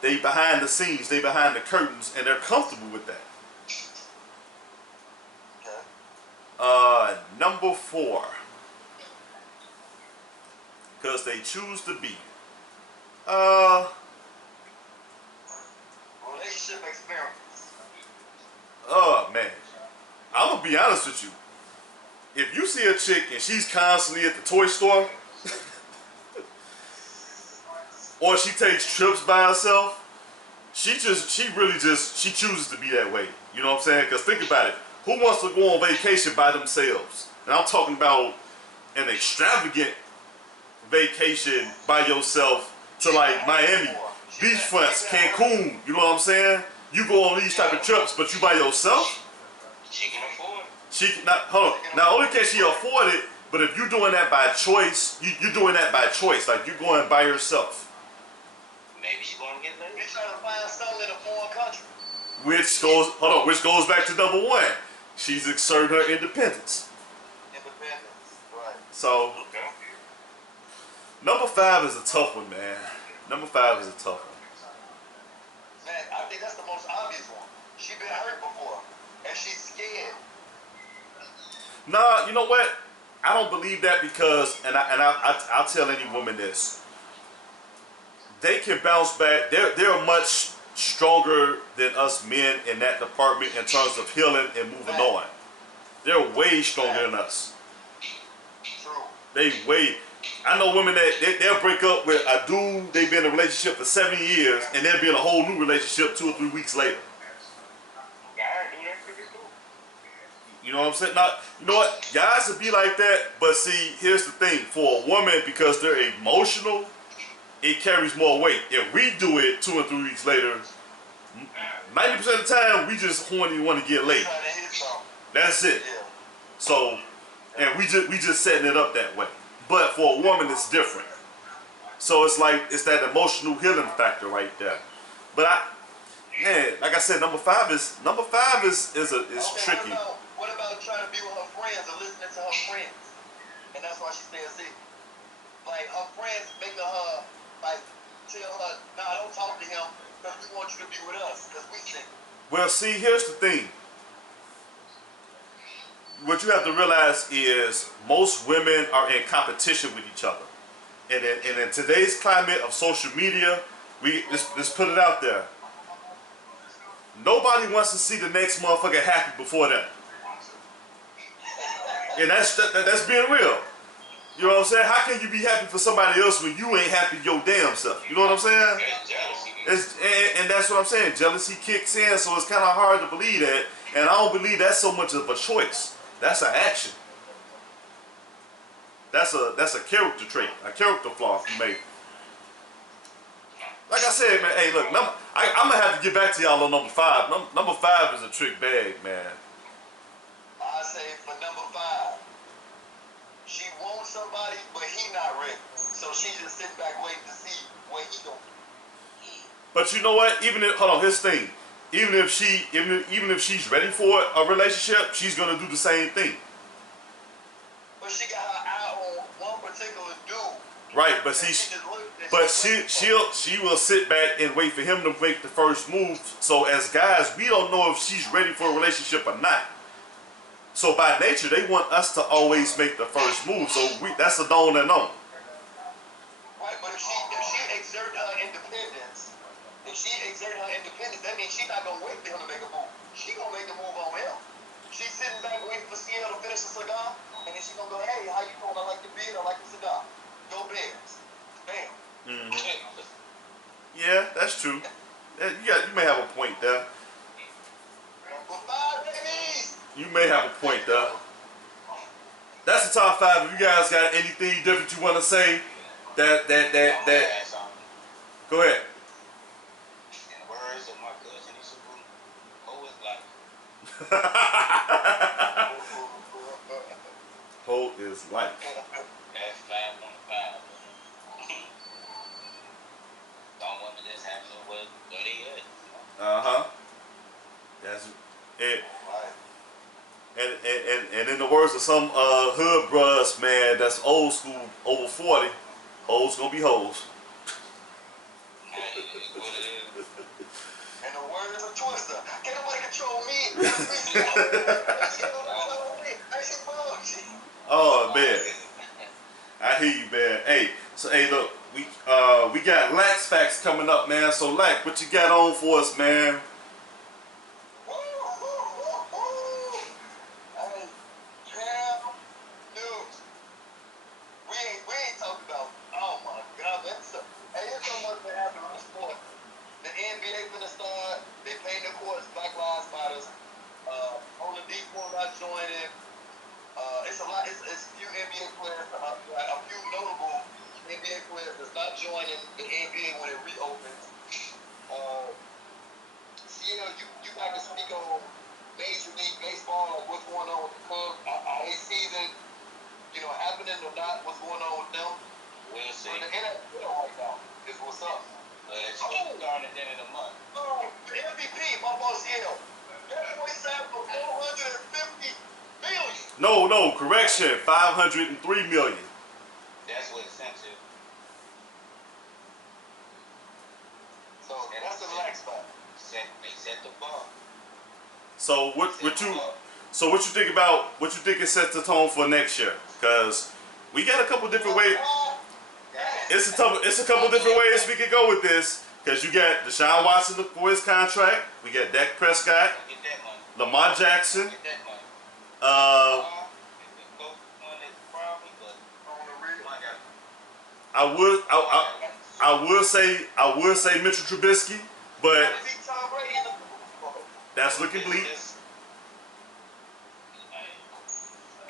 behind the scenes, they behind the curtains, and they're comfortable with that. Okay. Number 4. Because they choose to be. Relationship experiments. Man. I'm gonna be honest with you. If you see a chick and she's constantly at the toy store, or she takes trips by herself, she chooses to be that way. You know what I'm saying? Because think about it. Who wants to go on vacation by themselves? And I'm talking about an extravagant vacation by yourself to like Miami, beachfronts, Cancun. You know what I'm saying? You go on these type of trips, but you by yourself? She can afford it. She not hold on. Not only can she afford it, but if you're doing that by choice, you're doing that by choice. Like you're going by yourself. Maybe she's going to get laid. You're trying to find something in a foreign country. Which goes back to number 1. She's exerted her independence. Independence. Right. So Okay. number 5 is a tough one, man. Number 5 is a tough one. Man, I think that's the most obvious one. She been hurt before, and she's scared. Nah, you know what? I don't believe that because, and I'll tell any woman this. they can bounce back. They're much stronger than us men in that department in terms of healing and moving on. They're way stronger than us. True. I know women that they'll break up with a dude they've been in a relationship for 70 years and they'll be in a whole new relationship 2 or 3 weeks later. You know what I'm saying? Now, you know what? Guys would be like that, but see, here's the thing. For a woman, because they're emotional, it carries more weight. If we do it 2 or 3 weeks later, 90% of the time, we just horny and want to get laid. That's it. So, and we just setting it up that way. But for a woman, it's different. So it's like, it's that emotional healing factor right there. But man, like I said, number five is tricky. What about trying to be with her friends or listening to her friends? And that's why she stays sick. Like, her friends making her, like, tell her, nah, don't talk to him because we want you to be with us because we sick. Well, see, here's the thing. What you have to realize is most women are in competition with each other. And in today's climate of social media, let's put it out there. Nobody wants to see the next motherfucker happy before them. And that's being real. You know what I'm saying? How can you be happy for somebody else when you ain't happy your damn self? You know what I'm saying? And that's what I'm saying. Jealousy kicks in, so it's kind of hard to believe that. And I don't believe that's so much of a choice. That's an action. That's a character trait, a character flaw if you may. Like I said, man, hey, look, I'm going to have to get back to y'all on number 5. Number 5 is a trick bag, man. I say for number 5, she wants somebody, but he not ready. So she just sitting back waiting to see what he gonna do. But you know what? Hold on, here's the thing. Even if she's ready for a relationship, she's gonna do the same thing. But she got her eye on one particular dude. Right, but see, she will sit back and wait for him to make the first move. So as guys, we don't know if she's ready for a relationship or not. So by nature, they want us to always make the first move. So that's a known and known. Right, but if she exert her independence, that means she's not gonna wait for him to make a move. She gonna make the move on him. She's sitting back waiting for Sierra to finish the cigar, and then she's gonna go, hey, how you doing? I like the beard, I like the cigar. Go Bears. Bam. Mm-hmm. Yeah, that's true. You may have a point there. Goodbye, babies. You may have a point there. That's the top 5. If you guys got anything different you want to say, that. Go ahead. In the words of my cousin, he's whole is life. Whole is life. That's 5.5. Don't want to just have to what they is. That's it. And in the words of some hood bros, man, that's old school, over 40, hoes gonna be hoes. And the words of Twister, can't nobody control me. Oh man, I hear you, man. Hey, so hey, look, we got Lax Facts coming up, man. So Lax, what you got on for us, man? It's a few NBA players, a few notable NBA players that's not joining the NBA when it reopens. Sierra, you got to speak on Major League Baseball, like what's going on with the Cubs, a season, happening or not, what's going on with them. We'll see. The NFL right now is what's up. It's starting at the end of the month. Oh, the MVP, my boss Sierra. That boy signed for $450 million. No, correction, 503 million. That's what it's sent to. So that's the Lax spot. They set the bar. So what you think it sets the tone for next year? Cause we got a couple different ways. it's a couple different ways we could go with this. Because you got Deshaun Watson for his contract. We got Dak Prescott, Get that money. Lamar Jackson. Get that money. Uh, If the coach won it, probably, but On the real. I would say Mitchell Trubisky, but Beat Tom Brady in the Super Bowl. that's looking bleak.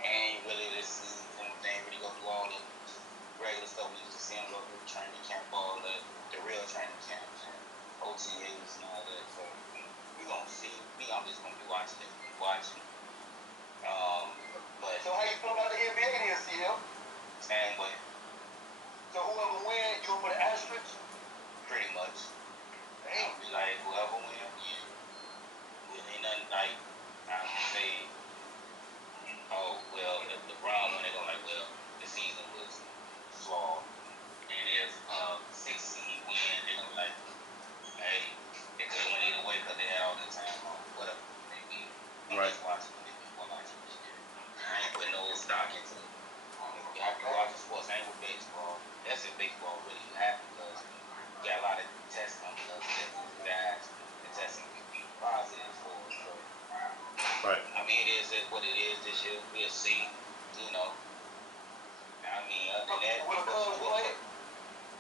Ain't really this season. They ain't really go through all the regular stuff we used to see them go through, training camp, all that, the real training camps, and OTAs and all that. So we gonna see. I'm just gonna be watching it. But So how you feel about the NBA this year? same way, So whoever wins, you gonna put an asterisk? pretty much. Hey, I'll be like, whoever wins, yeah. It ain't nothing like I don't say, oh well, if LeBron win, they go like, well, the season was flawed. And if 6 seed win, they gonna be like, hey, they could have went either way because they had all the time on whatever they did. I'm Right. just watching it. I ain't putting no stock into it. You have to watch sports. I ain't with baseball. That's if baseball really happens because you got a lot of tests coming up. Guys, the testing can be positive for us. So, Right. I mean, it is what it is this year. We'll see. You know. I mean, other than that, will the Cubs play?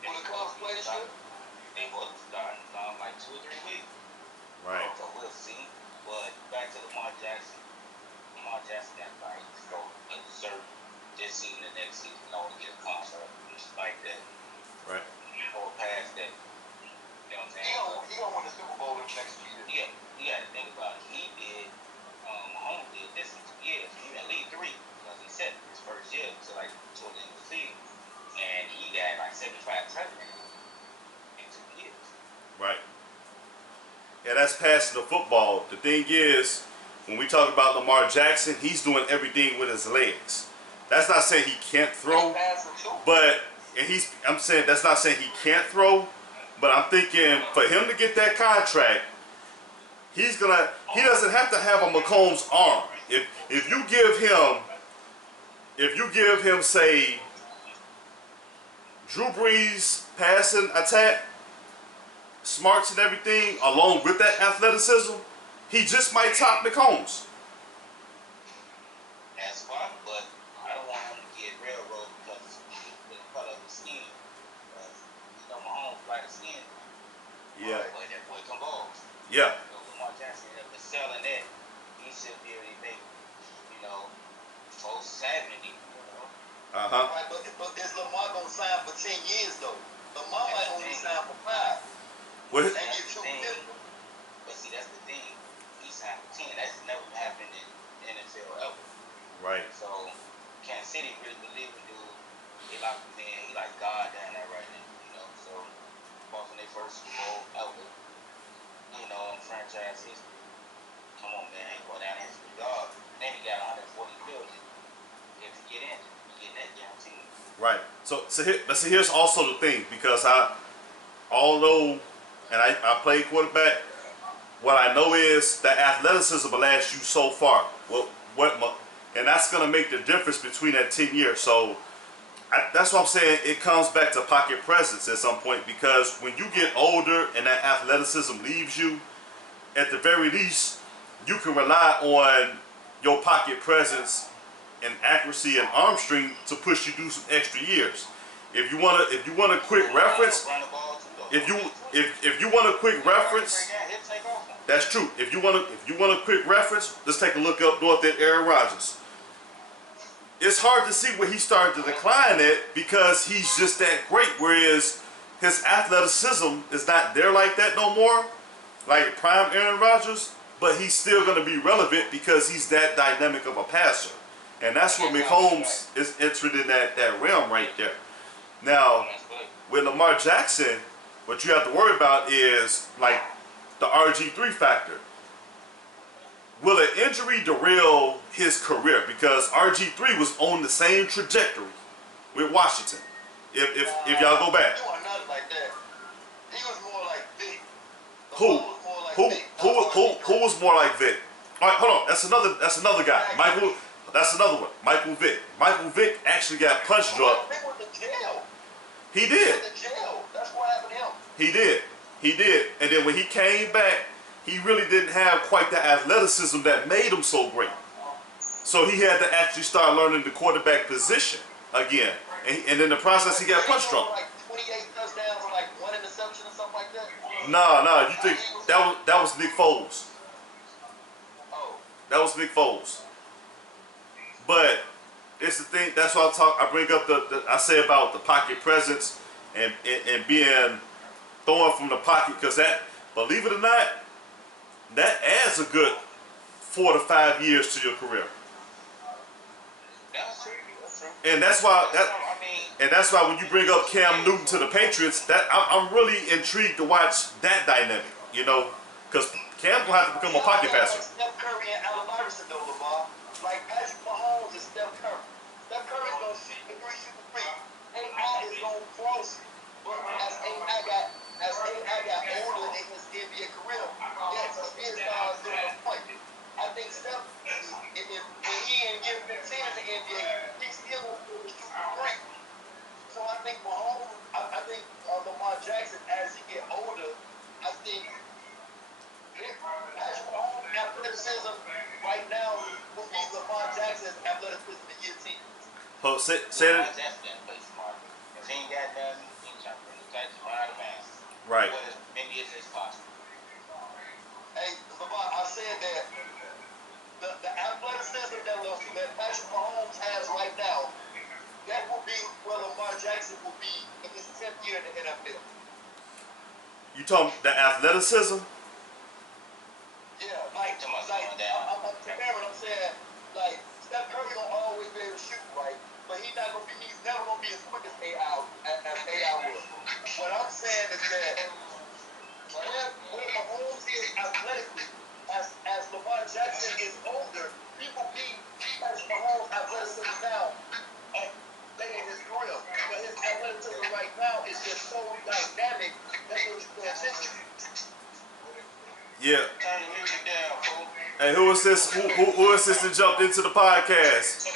Will the Cubs play this year? They both starting like 2 or 3 weeks. Right. So we'll see. But back to Lamar Jackson. Lamar Jackson got like go insert this season and next season in order to get a contract. Just like that. Right. Or past that. You know what I'm saying? He gonna win the Super Bowl next year. Yeah, you got to think about it. He did, Mahomes did this in 2 years. He at least 3, because he said his first year, so like toward the end of the season, and he got like 75 touchdowns in 2 years. Right. Yeah, that's passing the football. The thing is, when we talk about Lamar Jackson, he's doing everything with his legs. That's not saying he can't throw, but I'm saying that's not saying he can't throw, but I'm thinking for him to get that contract, he doesn't have to have a Mahomes arm. If you give him say Drew Brees passing attack, smarts and everything, along with that athleticism, he just might top Mahomes. That's fine, but I don't want him to get railroad because the color of the skin. Mahomes like skin. Yeah. But that boy come balls. Yeah. So Lamar Jackson, if they're selling that, he should be able to make, 470. Uh-huh. Right, but is Lamar gonna sign for 10 years though? Lamar might only sign for 5. What? They get $2 million. But see, that's the thing. He signed for 10. That's never happened in NFL ever. Right. So Kansas City really believe in dude. They like him in. He like God down there right now. So both in their first Super Bowl ever. In franchise history. Come on, man. Ain't going down history. God. Then he got 140 billion. If you get in, you get that guaranteed. Right. So here's also the thing, because I played quarterback, what I know is that athleticism will last you so far. And that's gonna make the difference between that 10 years. So that's what I'm saying. It comes back to pocket presence at some point, because when you get older and that athleticism leaves you, at the very least, you can rely on your pocket presence and accuracy and arm strength to push you through some extra years. If you want a quick reference, if you want a quick reference, that's true. If you want a quick reference, let's take a look up north at Aaron Rodgers. It's hard to see where he started to decline at, because he's just that great, whereas his athleticism is not there like that no more, like prime Aaron Rodgers, but he's still going to be relevant because he's that dynamic of a passer. And that's where Mahomes is entered in that realm right there. Now, with Lamar Jackson, what you have to worry about is like the RG3 factor. Will an injury derail his career? Because RG3 was on the same trajectory with Washington. If y'all go back. You want another like that? He was more like Vic. Who was more like Vic? All right, hold on. That's another guy. That's another one. Michael Vick. Michael Vick actually got punch drunk. He did. in jail. That's what happened to him. He did. He did. And then when he came back, he really didn't have quite the athleticism that made him so great. So he had to actually start learning the quarterback position again. And in the process, he got punch drunk. Like 28 touchdowns and like 1 interception or something like that. No, you think that was Nick Foles? Oh, That was Nick Foles. But it's the thing. That's why I bring up I say about the pocket presence and being throwing from the pocket, because that, believe it or not, that adds a good 4 to 5 years to your career. That's true. That's true. And that's why I mean, and that's why when you bring up Cam Newton to the Patriots, that I'm really intrigued to watch that dynamic. You know, because Cam will have to become a pocket passer. Steph Curry and Allen Iverson though, Lamar. Like Patrick Mahomes and Steph Curry. Steph Curry's gonna shoot the three. AI is gonna cross. But as AI got older in his NBA career, yes, his style is doing a point. I think Steph, when he ain't getting 15 in the NBA, he's still gonna shoot great. So I think Mahomes, I think Lamar Jackson, as he get older, I think Patrick Mahomes' athleticism right now will be Lamar Jackson's athleticism in year 10. Oh, say Lamar it. Jackson didn't play smart. If he ain't got nothing, he ain't trying to bring the Titans right out of bounds. Right. What is maybe it's just possible. Hey, Lamar, I said that the athleticism that Patrick Mahomes has right now, that will be where Lamar Jackson will be in his 10th year in the NFL. You talking the athleticism? Yeah, like I'm comparing. I'm saying like Steph Curry gonna always be able to shoot right, but he's never gonna be as quick as AI was. What I'm saying is that where Mahomes is athletically, as Lamar Jackson is older, people beat Patrick Mahomes' athleticism now at later in his career. But his athleticism right now is just so dynamic. That's what you pay attention to. Yeah. Turn the music down, fool. Hey, who is this? Who is this that jumped into the podcast?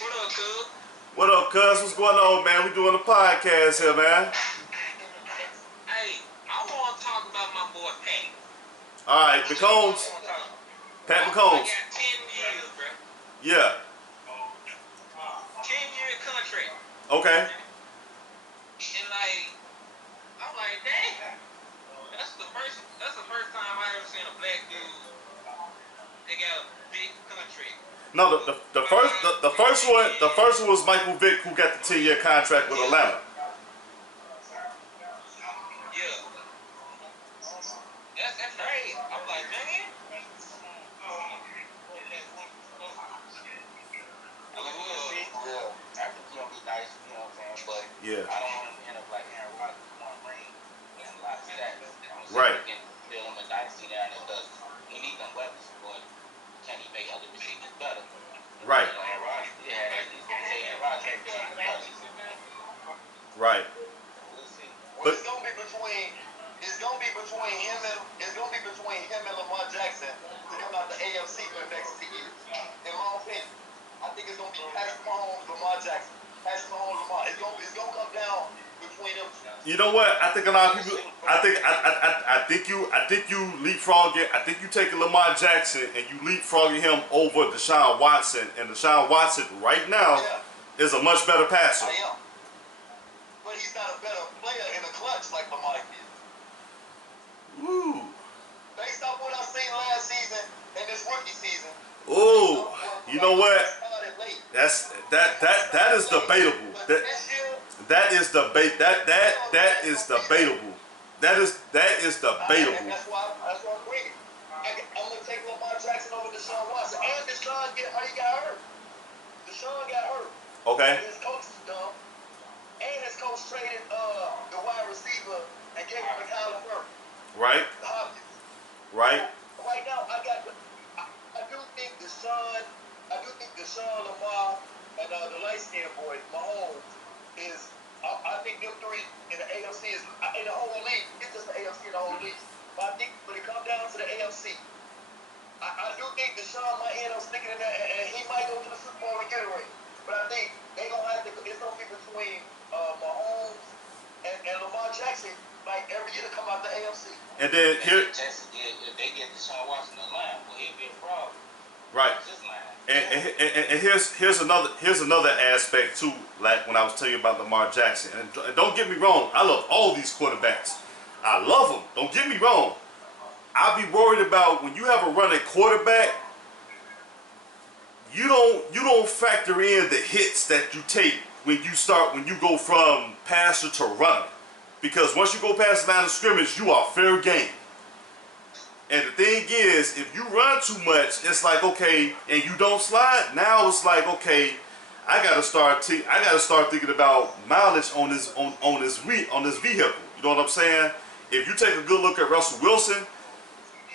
What up, cuz? What up, cuz? What's going on, man? We doing a podcast here, man. Hey, I want to talk about my boy Pat. All right, McCombs. Pat I McCombs. got 10 years, bro. Yeah. 10-year contract. Okay. And like, I'm like, dang. That's the first time I ever seen a black dude that got a big contract. No, the first one was Michael Vick, who got the 10-year contract with Atlanta. Yeah. That's crazy. I'm like, man. I think he'll be nice, you know what I'm saying? But Yeah. I don't want him to end up like Aaron Rodgers, one ring and a lot of stats. Right. He can build him a dynasty down there because he needs them weapons, but can he make other receivers better? Right. You know, Aaron Rodgers, Aaron Rodgers had receivers better. Right. We'll see. Well, it's gonna be between him and Lamar Jackson to come out the AFC for the next 2 years. In my opinion, I think it's gonna be Patrick Mahomes, Lamar Jackson. Patrick Mahomes, Lamar. It's gonna come down between them. You know what? I think a lot of people. I think you leapfrogging. I think you taking Lamar Jackson and you leapfrogging him over Deshaun Watson. And Deshaun Watson right now is a much better passer. I am. But he's not a better player in the clutch like Lamar is. Woo. Based off what I've seen last season and this rookie season. Ooh. You know what? Started late. That is debatable. But this year, That is debate. That is debatable. That is debatable. and that's why I'm bringing. I'm gonna take Lamar Jackson over Deshaun Watson. And Deshaun he got hurt. Deshaun got hurt. Okay. His coach is dumb. And his coach traded the wide receiver and gave him a Kyler Murray. Right. Hopkins. Right. Right now, I do think Deshaun, Lamar, and the light-skinned boy, Mahomes, is. I think them three in the AFC is in the whole league. It's just the AFC in the whole league. But I think when it comes down to the AFC, I do think Deshaun might end up sticking in there, and he might go to the Super Bowl and get a ring. But I think they gonna have to. It's gonna be between Mahomes and Lamar Jackson like every year to come out the AFC. And then here, Jackson did, if they get Deshaun Watson the line, well, he'll be a problem. right. It's his line. And here's another aspect too. Like when I was telling you about Lamar Jackson, and don't get me wrong, I love all these quarterbacks. I love them. Don't get me wrong. I'll be worried about when you have a running quarterback. You don't factor in the hits that you take when you go from passer to runner, because once you go past the line of scrimmage, you are fair game. And the thing is, if you run too much, it's like, okay, and you don't slide, now it's like, okay, I gotta start thinking about mileage on this vehicle. You know what I'm saying? If you take a good look at Russell Wilson,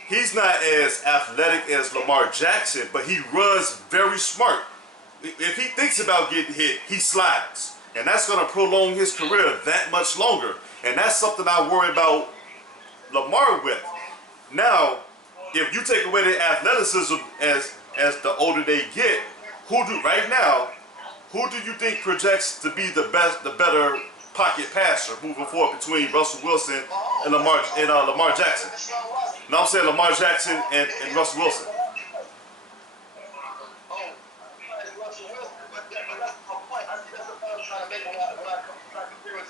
he's not as athletic as Lamar Jackson, but he runs very smart. If he thinks about getting hit, he slides. And that's gonna prolong his career that much longer. And that's something I worry about Lamar with. Now, if you take away the athleticism as the older they get, who do you think projects to be the better pocket passer moving forward between Russell Wilson and Lamar Jackson? No, I'm saying Lamar Jackson and Russell Wilson.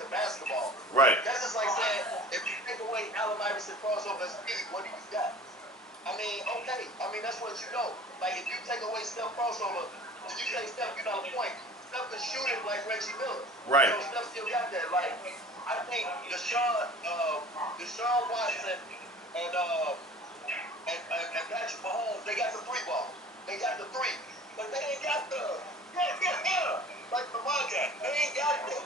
Basketball. Right. That's just like saying, if you take away Allen Iverson crossover speed, what do you got? I mean, okay. I mean, that's what you know. Like, if you take away Steph crossover, if you say Steph, you got a point. Steph can shoot it like Reggie Miller. Right. So Steph still got that. Like, I think Deshaun Watson and Patrick Mahomes, they got the three ball. They got the three. But they ain't got the like Lamar got. They ain't got that.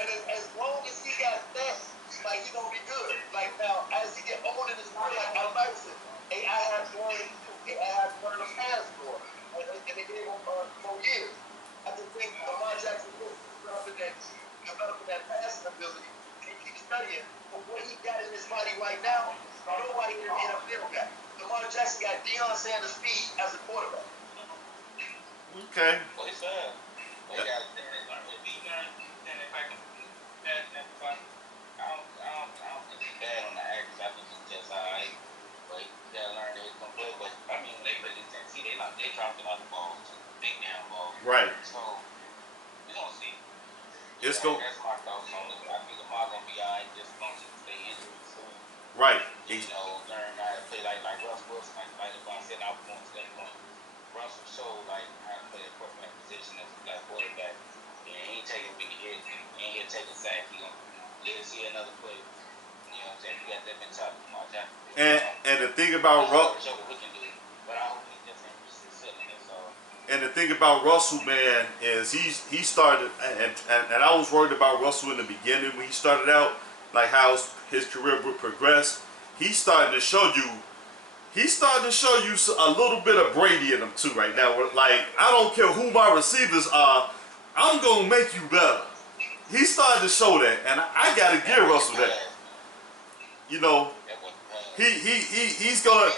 And as long as he got that, like, he gonna be good. Like, now, as he get older in his career, like Allen Iverson, AI has learned to pass more. And they gave him 4 years. I just think Lamar Jackson is developing that passing ability. He keeps studying. But what he got in his body right now, nobody in the NFL got. Lamar Jackson got Deion Sanders' speed as a quarterback. Okay. Well, it's they got if he standing back and passing that fuck, I don't think he's bad on the average. I think he's just alright. But he gotta learn to hit some play. But I mean, they play in Tennessee, they dropped a lot of balls, big damn balls. Right. So we gonna see. It's go. That's my thoughts on it. I think Lamar gonna be alright, just as long as he stay injured soon. Right. Learn how to play like Russ Wilson, like LeBron said. I was going to that point. Russell showed like how to play a quarterback position as a black quarterback. And he ain't taking big hits. He ain't here taking sack. He gonna let us see another play. You know what I'm saying? He got that mentality from our Jackson. And the thing about show what we can do. But I hope he just ain't sitting there. So. And the thing about Russell, man, is he started, and I was worried about Russell in the beginning when he started out, like how his career would progress. He's starting to show you a little bit of Brady in him too right now. Like, I don't care who my receivers are, I'm gonna make you better. He's starting to show that, and I gotta give Russell that. You know, he's gonna.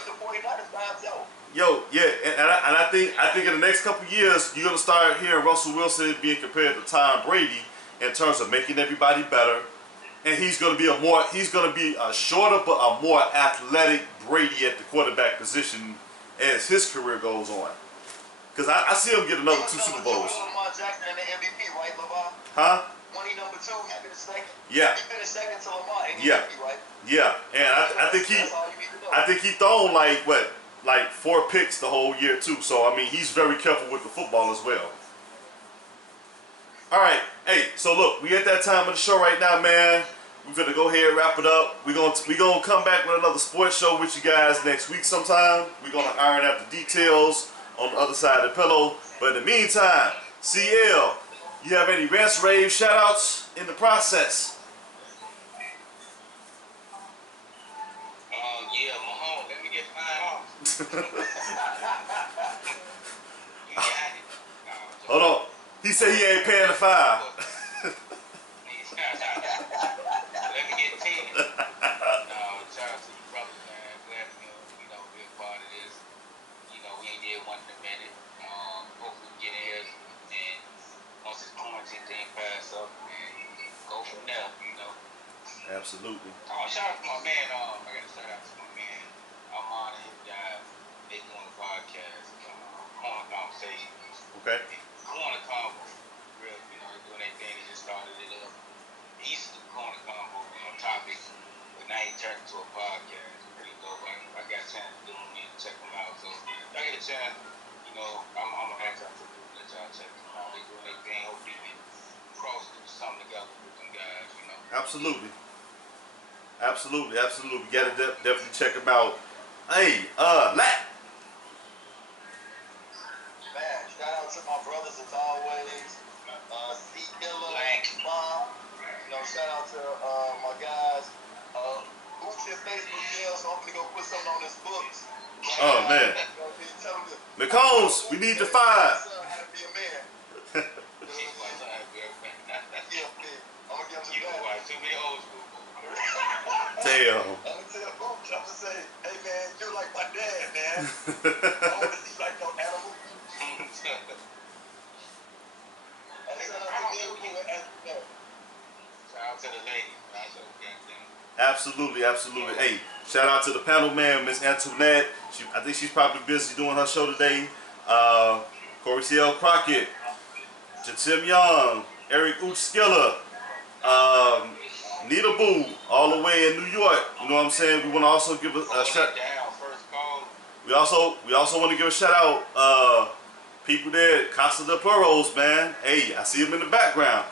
Yo, yeah, and I think in the next couple of years you're gonna start hearing Russell Wilson being compared to Tom Brady in terms of making everybody better. And he's gonna be a shorter but a more athletic Brady at the quarterback position as his career goes on. Because I see him get another 2 Super Bowls. Lamar Jackson and the MVP, right, LeVar? Huh? When he number 2, he finished second. Yeah. He finished second to Lamar in Yeah. MVP, right? Yeah, and I think he thrown like 4 picks the whole year too. So I mean, he's very careful with the football as well. All right, hey, so look, we at that time of the show right now, man. We're gonna go ahead and wrap it up. We're gonna come back with another sports show with you guys next week sometime. We're gonna iron out the details on the other side of the pillow. But in the meantime, CL, you have any rants, raves, shout outs in the process? Yeah, Mahomes, let me get 5 off. You got it. Hold on. He said he ain't paying the 5. Let me get 10. Shout out to you brothers, man. Glad to be a part of this. We ain't did one in a minute. Hopefully we get here and once this quarantine thing pass up, and Absolutely. Oh, shout out to my man. I got to shout out to my man. Armand and his guys. They doing the podcast. Corner Conversations. Okay. Corner Convo. Real, they're doing their thing. They just started it up. East Corner Convo on topic. But now he turned into a podcast. Pretty dope. I got a chance to do it and check them out. So if I get a chance, I'm going to ask y'all to let y'all check them out. They doing their thing. Hope we can cross do something together with them guys, Absolutely. Absolutely. You gotta definitely check them out. Hey, Lat. Man, shout out to my brothers as always. C Killer, Bob. Shout out to my guys. Who's your Facebook deal? So I'm gonna go put something on his books. Oh man. McCombs, we need the 5. How to be a man. Yeah, man. I'm gonna give him You that. watch too many old school Damn. I'm gonna tell Booch, I'm gonna say, hey man, you're like my dad, man. I wanna see like no animal. movies. And shout out to them who are at that. Shout out to the ladies. Absolutely. Hey, shout out to the panel man, Miss Antoinette. I think she's probably busy doing her show today. Corey C.L. Crockett, Jatim Young, Eric Uchskiller, Nita Boo, all the way in New York. You know what I'm saying? We want to also give a shout. We also want to give a shout out. People there, Casa de Puros, man. Hey, I see him in the background.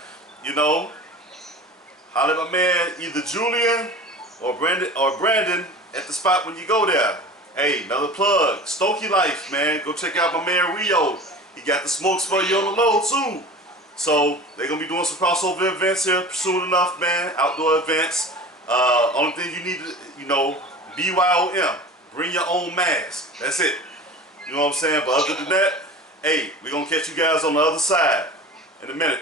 Holler at my man, either Julian or Brandon at the spot when you go there. Hey, another plug, Stokey Life, man. Go check out my man Rio. He got the smokes for you on the low too. So they're gonna be doing some crossover events here soon enough, man. Outdoor events. Only thing you need to, BYOM. Bring your own mask. That's it. You know what I'm saying? But other than that, hey, we're gonna catch you guys on the other side in a minute.